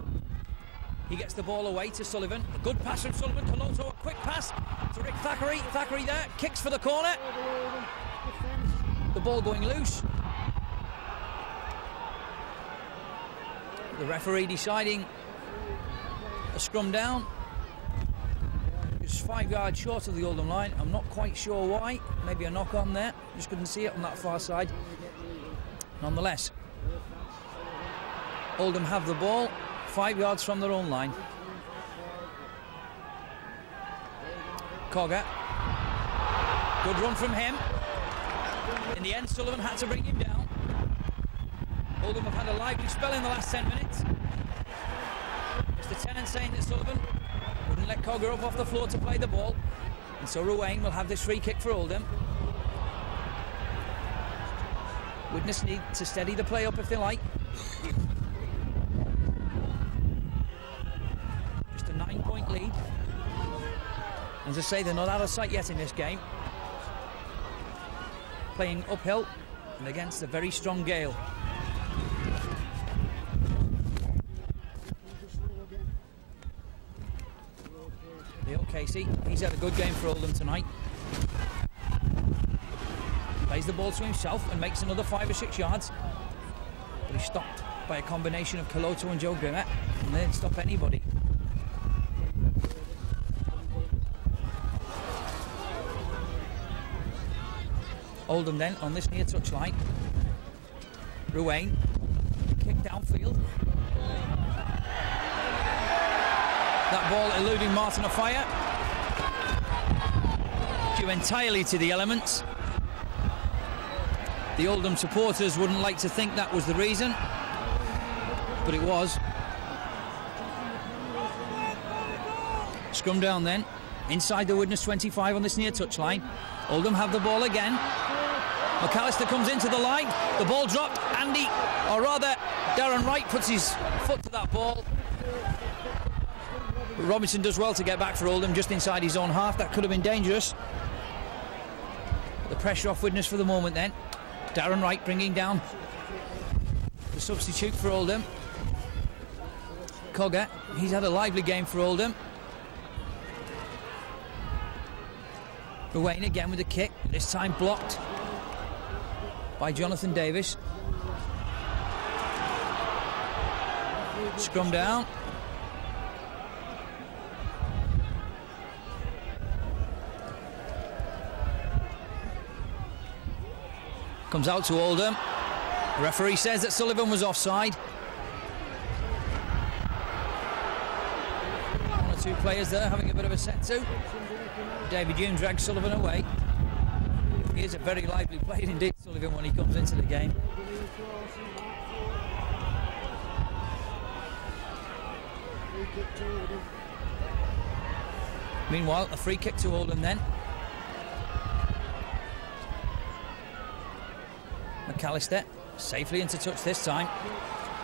He gets the ball away to Sullivan. A good pass from Sullivan. Caloto, a quick pass to Rick Thackeray. Thackeray there, kicks for the corner. The ball going loose. The referee deciding a scrum down. It's 5 yards short of the Oldham line. I'm not quite sure why. Maybe a knock on there. Just couldn't see it on that far side. Nonetheless, Oldham have the ball 5 yards from their own line. Cogger. Good run from him. In the end, Sullivan had to bring him down. Oldham have had a lively spell in the last 10 minutes. Mr. Tennant saying that Sullivan wouldn't let Cogger up off the floor to play the ball, and so Ruane will have this free kick for Oldham. Widnes need to steady the play up if they like. Just a 9-point lead. As I say, they're not out of sight yet in this game. Playing uphill and against a very strong gale. Leo Casey. He's had a good game for Oldham tonight. Plays the ball to himself and makes another 5 or 6 yards. But he's stopped by a combination of Coloto and Joe Grimmer, and they didn't stop anybody. Oldham then on this near touchline. Ruane, kick downfield. That ball eluding Martin Offiah. Due entirely to the elements. The Oldham supporters wouldn't like to think that was the reason, but it was. Scrum down then, inside the Widnes 25 on this near touchline. Oldham have the ball again. McAllister comes into the line. The ball dropped. Andy, or rather, Darren Wright puts his foot to that ball. But Robinson does well to get back for Oldham just inside his own half. That could have been dangerous. The pressure off Widnes for the moment then. Darren Wright bringing down the substitute for Oldham. Cogger, he's had a lively game for Oldham. Ruane again with a kick, this time blocked by Jonathan Davis. Scrum down. Comes out to Oldham. The referee says that Sullivan was offside. One or two players there having a bit of a set to. David Hume drags Sullivan away. He is a very lively player indeed, Sullivan, when he comes into the game. Meanwhile, a free kick to Oldham then. McAllister safely into touch this time.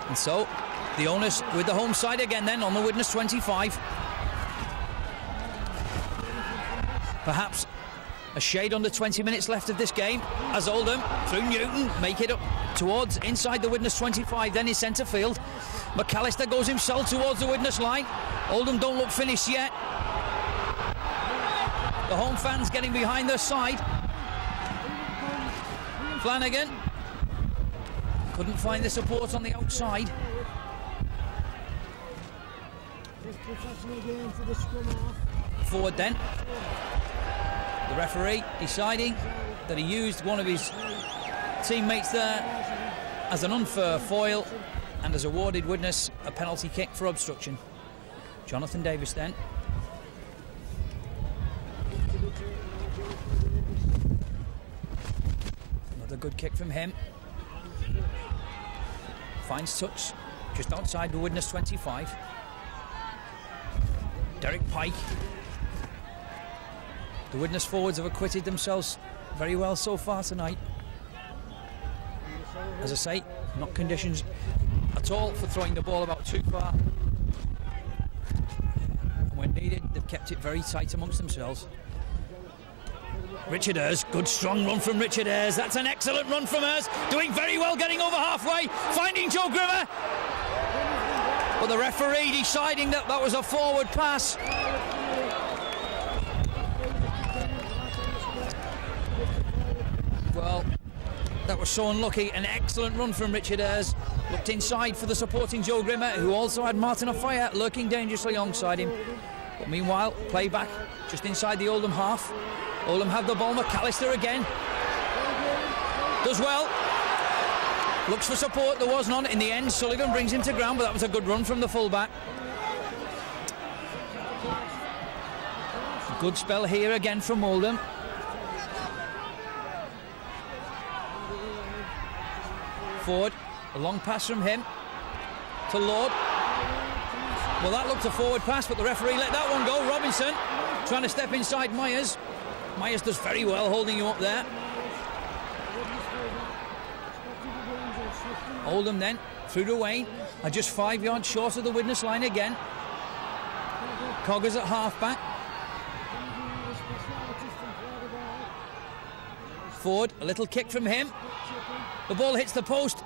And so, the onus with the home side again then on the Widnes 25. Perhaps a shade under 20 minutes left of this game as Oldham, through Newton, make it up towards inside the Widnes 25, then in centre field. McAllister goes himself towards the Widnes line. Oldham don't look finished yet. The home fans getting behind their side. Flanagan couldn't find the support on the outside. Forward then. The referee deciding that he used one of his teammates there as an unfair foil and has awarded Widnes a penalty kick for obstruction. Jonathan Davis then. Another good kick from him. Finds touch just outside the Widnes 25. Derek Pike. The Widnes forwards have acquitted themselves very well so far tonight. As I say, not conditions at all for throwing the ball about too far. And when needed, they've kept it very tight amongst themselves. Richard Ayres, good strong run from Richard Ayres. That's an excellent run from Ayres. Doing very well, getting over halfway, finding Joe Grimmer. But the referee deciding that that was a forward pass. Well, that was so unlucky. An excellent run from Richard Ayres. Looked inside for the supporting Joe Grimmer, who also had Martin Offiah lurking dangerously alongside him. But meanwhile, play back just inside the Oldham half. Oldham have the ball. McAllister again. Does well. Looks for support. There was none in the end. Sullivan brings him to ground, but that was a good run from the fullback. Good spell here again from Oldham. Forward. A long pass from him to Lord. Well, that looked a forward pass, but the referee let that one go. Robinson trying to step inside Myers. Myers does very well holding you up there. Oldham then through to Wayne, are just 5 yards short of the Widnes line again. Coggers at half-back. Ford, a little kick from him. The ball hits the post.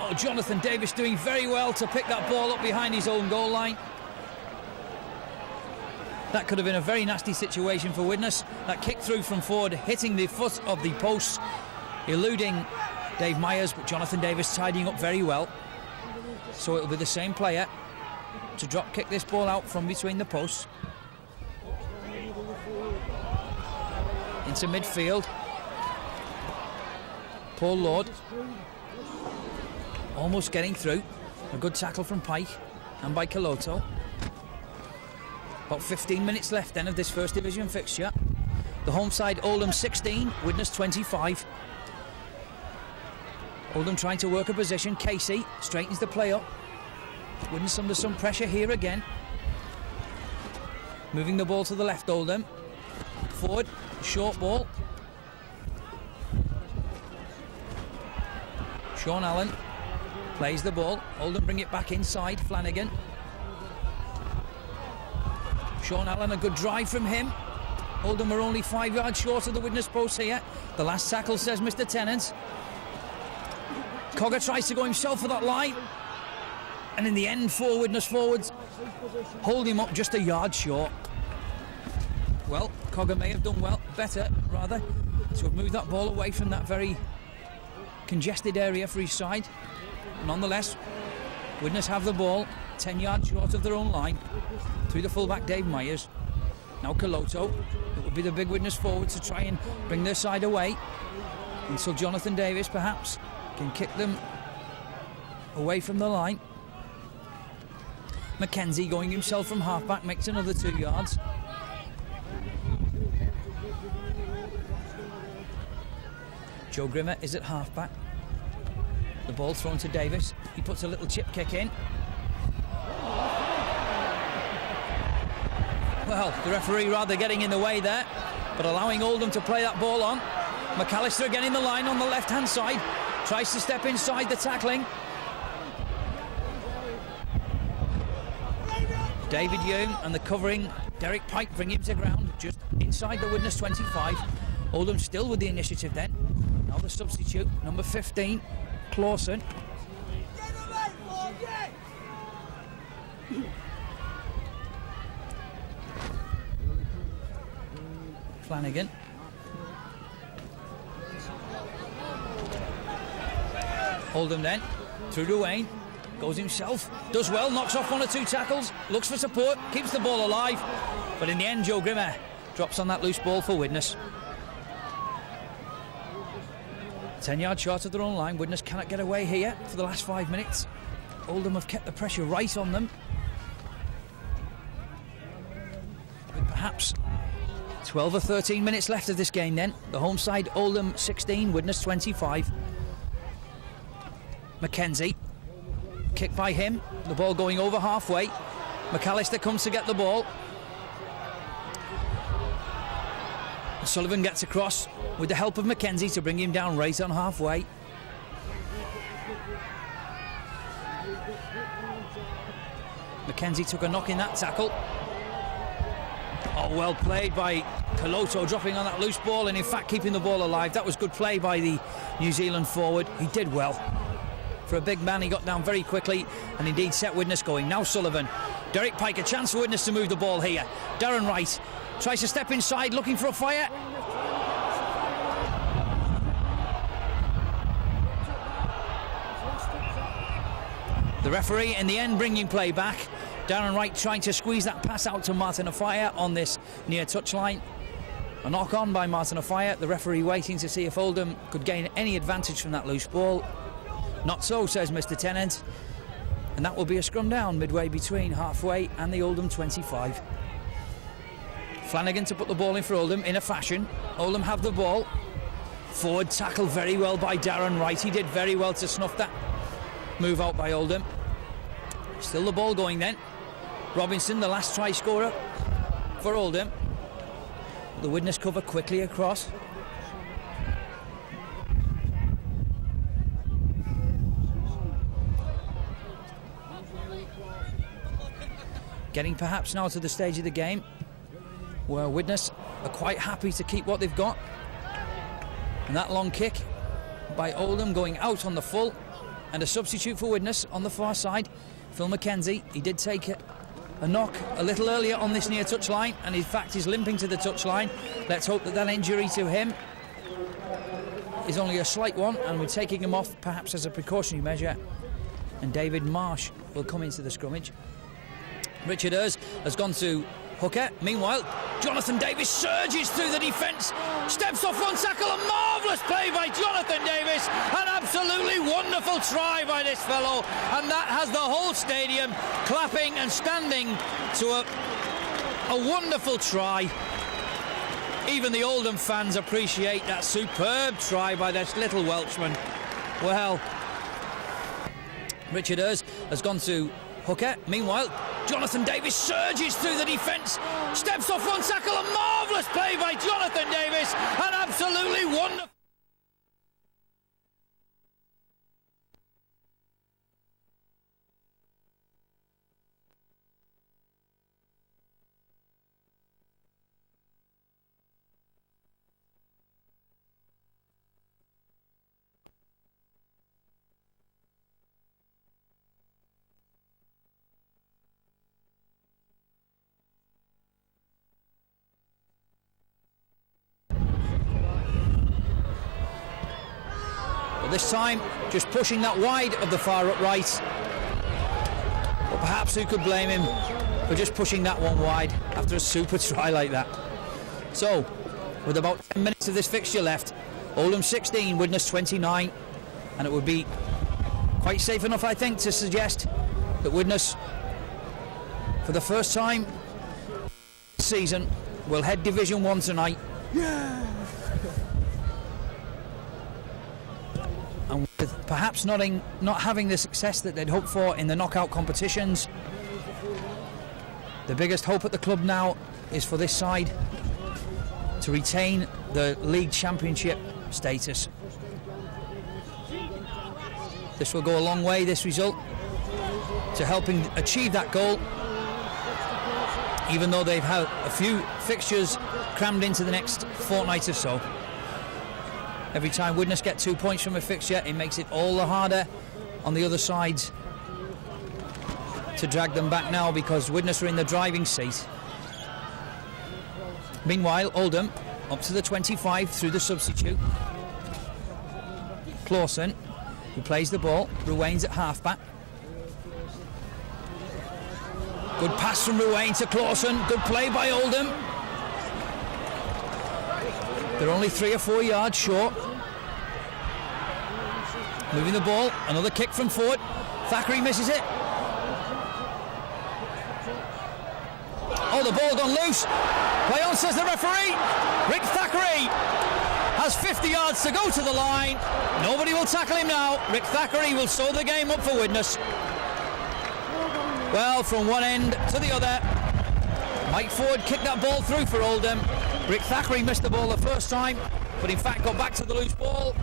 Oh, Jonathan Davis doing very well to pick that ball up behind his own goal line. That could have been a very nasty situation for Widnes. That kick through from forward, hitting the foot of the post, eluding Dave Myers, but Jonathan Davis tidying up very well. So it'll be the same player to drop kick this ball out from between the posts into midfield. Paul Lord almost getting through. A good tackle from Pike and by Caloto. About 15 minutes left then of this first division fixture. The home side, Oldham 16, Widnes 25. Oldham trying to work a position. Casey straightens the play up. Widnes under some pressure here again. Moving the ball to the left, Oldham. Forward, short ball. Sean Allen plays the ball. Oldham bring it back inside. Flanagan. Sean Allen, a good drive from him. Oldham are only 5 yards short of the Widnes post here. The last tackle, says Mr. Tennant. Cogger tries to go himself for that line. And in the end, 4 Widnes forwards hold him up just a yard short. Well, Cogger may have done better, to have moved that ball away from that very congested area for his side. Nonetheless, Widnes have the ball 10 yards short of their own line. Through the fullback, Dave Myers. Now Caloto. It will be the big Widnes forward to try and bring their side away until Jonathan Davis perhaps can kick them away from the line. Mackenzie going himself from halfback makes another 2 yards. Joe Grimmer is at halfback. The ball thrown to Davis. He puts a little chip kick in. Well, the referee rather getting in the way there, but allowing Oldham to play that ball on. McAllister again in the line on the left-hand side. Tries to step inside the tackling. David Young and the covering Derek Pike bring him to ground just inside the Widnes 25. Oldham still with the initiative then. Now the substitute, number 15, Clawson. Flanagan. Oldham then, through to Wayne, goes himself, does well, knocks off 1 or 2 tackles, looks for support, keeps the ball alive, but in the end Joe Grimmer drops on that loose ball for Widnes. 10 yards short of their own line. Widnes cannot get away here for the last 5 minutes. Oldham have kept the pressure right on them. With perhaps 12 or 13 minutes left of this game then. The home side, Oldham 16, Widnes 25. Mackenzie, kick by him, the ball going over halfway. McAllister comes to get the ball. Sullivan gets across with the help of Mackenzie to bring him down right on halfway. Mackenzie took a knock in that tackle. Oh, well played by Caloto, dropping on that loose ball and in fact keeping the ball alive. That was good play by the New Zealand forward. He did well. For a big man, he got down very quickly and indeed set Widnes going. Now Sullivan. Derek Pike, a chance for Widnes to move the ball here. Darren Wright tries to step inside, looking for a fire. The referee in the end bringing play back. Darren Wright trying to squeeze that pass out to Martin Ofire on this near touchline. A knock on by Martin Ofire. The referee waiting to see if Oldham could gain any advantage from that loose ball. Not so, says Mr. Tennant. And that will be a scrum down midway between halfway and the Oldham 25. Flanagan to put the ball in for Oldham in a fashion. Oldham have the ball. Forward tackle very well by Darren Wright. He did very well to snuff that move out by Oldham. Still the ball going then. Robinson, the last try scorer for Oldham. The Widnes cover quickly across. Getting perhaps now to the stage of the game where Widnes are quite happy to keep what they've got. And that long kick by Oldham going out on the full. And a substitute for Widnes on the far side, Phil Mackenzie. He did take a knock a little earlier on this near touchline, and in fact is limping to the touchline. Let's hope that that injury to him is only a slight one, and we're taking him off perhaps as a precautionary measure, and David Marsh will come into the scrummage. Richard Earls has gone to hooker. Meanwhile, Jonathan Davis surges through the defence, steps off one tackle, a marvellous play by Jonathan Davis, an absolutely wonderful try by this fellow, and that has the whole stadium clapping and standing to a wonderful try. Even the Oldham fans appreciate that superb try by this little Welshman. Well, Richard Earls has gone to hooker. Meanwhile, Jonathan Davis surges through the defence, steps off one tackle, a marvellous play by Jonathan Davis, an absolutely wonderful. This time, just pushing that wide of the far up right. But perhaps who could blame him for just pushing that one wide after a super try like that. So, with about 10 minutes of this fixture left, Oldham 16, Widnes 29, and it would be quite safe enough, I think, to suggest that Widnes, for the first time this season, will head Division 1 tonight. Yeah. And with perhaps not having the success that they'd hoped for in the knockout competitions, the biggest hope at the club now is for this side to retain the league championship status. This will go a long way, this result, to helping achieve that goal, even though they've had a few fixtures crammed into the next fortnight or so. Every time Widnes get 2 points from a fixture, it makes it all the harder on the other sides to drag them back now, because Widnes are in the driving seat. Meanwhile, Oldham up to the 25 through the substitute. Clawson, who plays the ball. Ruane's at half-back. Good pass from Ruane to Clawson. Good play by Oldham. They're only 3 or 4 yards short. Moving the ball, another kick from forward. Thackeray misses it. Oh, the ball gone loose. Play on, says the referee. Rick Thackeray has 50 yards to go to the line. Nobody will tackle him now. Rick Thackeray will sew the game up for Widnes. Well, from one end to the other, Mike Ford kicked that ball through for Oldham. Rick Thackeray missed the ball the first time, but in fact got back to the loose ball.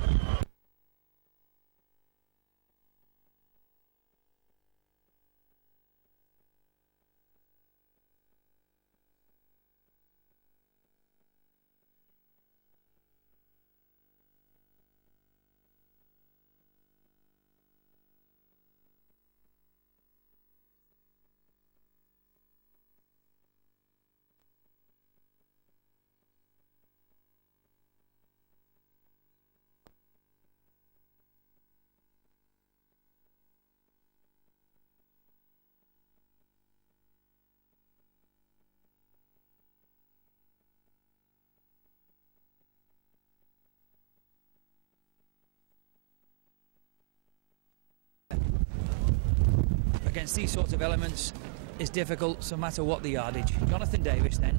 Against these sorts of elements is difficult, no matter what the yardage. Jonathan Davis then.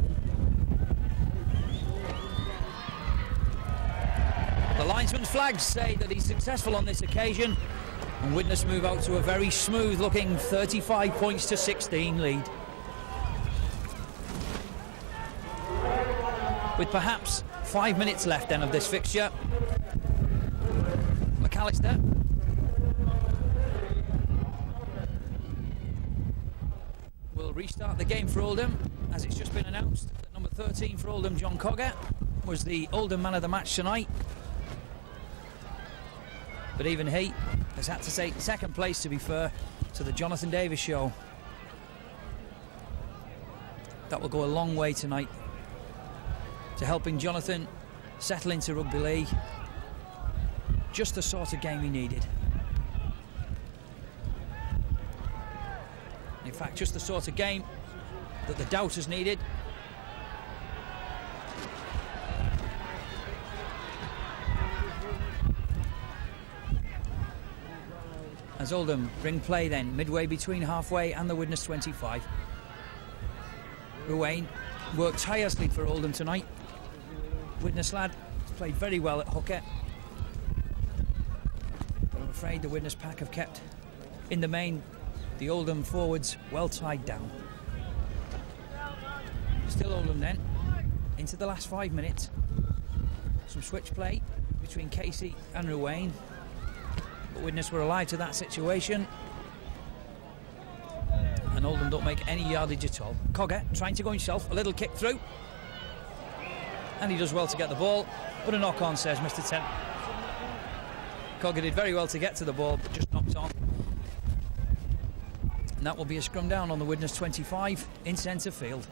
The linesman's flags say that he's successful on this occasion, and Widnes move out to a very smooth looking 35 points to 16 lead. With perhaps 5 minutes left then of this fixture, McAllister will restart the game for Oldham, as it's just been announced that number 13 for Oldham, John Cogger, was the Oldham man of the match tonight. But even he has had to take second place, to be fair, to the Jonathan Davis show. that will go a long way tonight to helping Jonathan settle into rugby league. Just the sort of game he needed. In fact, just the sort of game that the doubters needed. As Oldham bring play then, midway between halfway and the Widnes 25. Ruane worked tirelessly for Oldham tonight. Widnes lad has played very well at hooker. But I'm afraid the Widnes pack have kept, in the main, the Oldham forwards well tied down. Still Oldham then, into the last 5 minutes. Some switch play between Casey and Ruane. But Widnes were alive to that situation. And Oldham don't make any yardage at all. Cogger trying to go himself, a little kick through. And he does well to get the ball, but a knock on, says Mr. Tennant. Cogger did very well to get to the ball, but just knocked on. And that will be a scrum down on the Widnes 25 in centre field.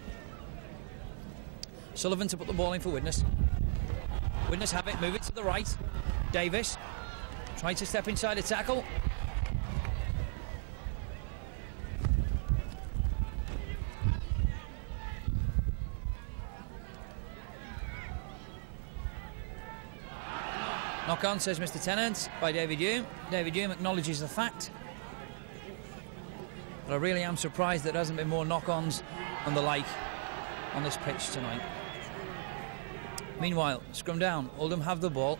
Sullivan to put the ball in for Widnes. Widnes have it, move it to the right. Davis trying to step inside a tackle. Knock on, says Mr. Tennant, by David Hume. David Hume acknowledges the fact. But I really am surprised there hasn't been more knock-ons and the like on this pitch tonight. Meanwhile, scrum down. Oldham have the ball.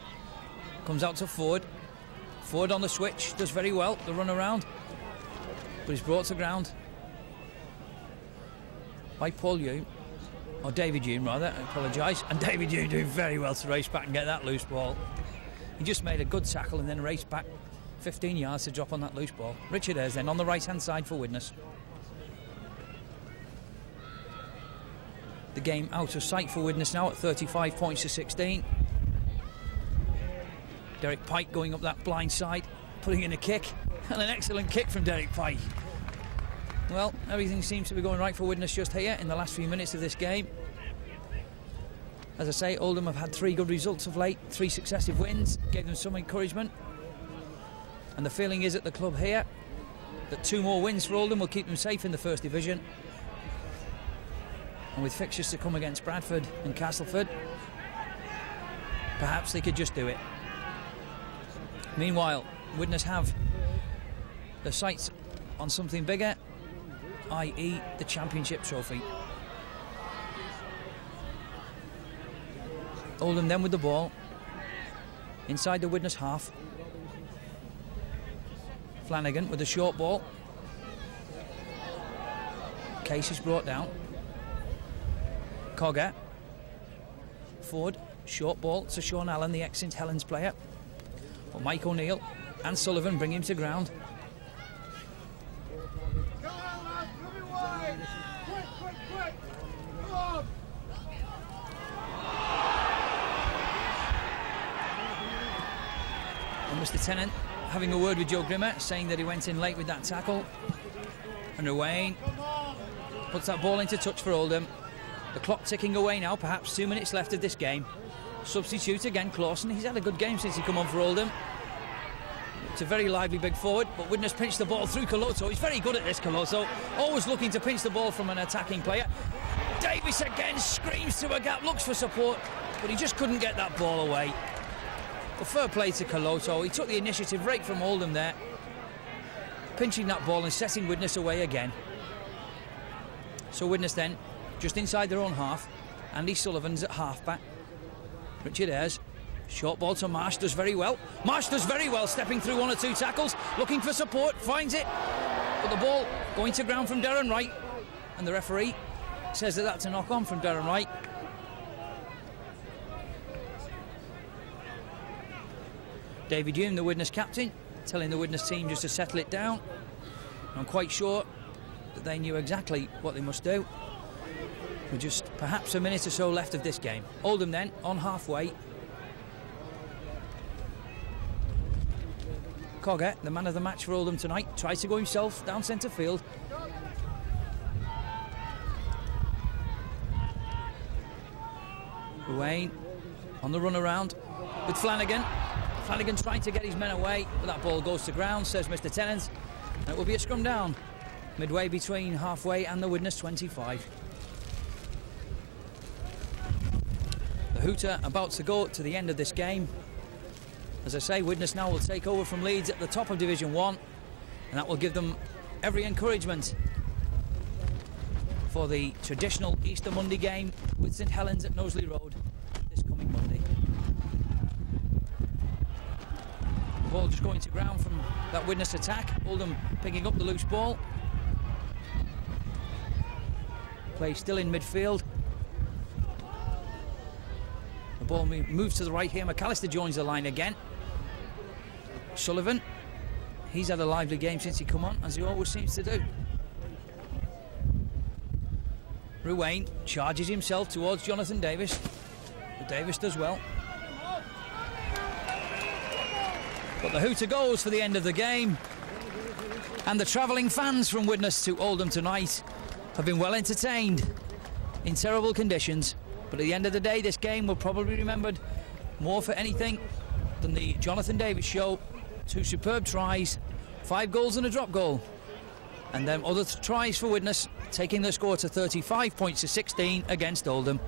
Comes out to Ford. Ford on the switch, does very well, the run around. But he's brought to ground by Paul Hume. Or David Hume, rather, I apologise. And David Hume doing very well to race back and get that loose ball. He just made a good tackle and then raced back 15 yards to drop on that loose ball. Richard Ayres then on the right-hand side for Widnes. The game out of sight for Widnes now at 35 points to 16. Derek Pike going up that blind side, putting in a kick, and an excellent kick from Derek Pike. Well, everything seems to be going right for Widnes just here in the last few minutes of this game. As I say, Oldham have had 3 good results of late, 3 successive wins, gave them some encouragement. And the feeling is at the club here that 2 more wins for Oldham will keep them safe in the First Division. And with fixtures to come against Bradford and Castleford, perhaps they could just do it. Meanwhile, Widnes have their sights on something bigger, i.e. the Championship trophy. Oldham then with the ball inside the Widnes half. Flanagan with the short ball. Case is brought down. Cogger. Ford, short ball to Sean Allen, the ex-St Helens player. But Mike O'Neill and Sullivan bring him to ground. And Mr. Tennant having a word with Joe Grimmer, saying that he went in late with that tackle. And Ruane puts that ball into touch for Oldham. The clock ticking away now, perhaps 2 minutes left of this game. Substitute again, Clawson. He's had a good game since he come on for Oldham. It's a very lively big forward, but Widnes pinched the ball through Coloso. He's very good at this, Coloso. Always looking to pinch the ball from an attacking player. Davis again screams to a gap, looks for support, but he just couldn't get that ball away. But fair play to Coloso. He took the initiative right from Oldham there, pinching that ball and setting Widnes away again. So Widnes then, just inside their own half. Andy Sullivan's at half-back. Richard Ayres, short ball to Marsh, does very well. Marsh does very well, stepping through 1 or 2 tackles, looking for support, finds it. But the ball going to ground from Darren Wright. And the referee says that that's a knock-on from Darren Wright. David Hume, the Widnes captain, telling the Widnes team just to settle it down. I'm quite sure that they knew exactly what they must do. With just perhaps a minute or so left of this game. Oldham then on halfway. Cogger, the man of the match for Oldham tonight, tries to go himself down centre field. Ruane on the run around with Flanagan. Flanagan trying to get his men away, but that ball goes to ground, says Mr. Tennant. And it will be a scrum down, midway between halfway and the Widnes 25. The hooter about to go to the end of this game. As I say, Widnes now will take over from Leeds at the top of Division 1, and that will give them every encouragement for the traditional Easter Monday game with St Helens at Knowsley Road this coming Monday. The ball just going to ground from that Widnes attack. Oldham picking up the loose ball. Play still in midfield. The ball moves to the right here. McAllister joins the line again. Sullivan, he's had a lively game since he come on, as he always seems to do. Ruane charges himself towards Jonathan Davis, but Davis does well. But the hooter goes for the end of the game, and the travelling fans from Widnes to Oldham tonight have been well entertained in terrible conditions. But at the end of the day, this game will probably be remembered more for anything than the Jonathan Davis show. 2 superb tries, 5 goals and a drop goal. And then other tries for Widnes, taking the score to 35 points to 16 against Oldham.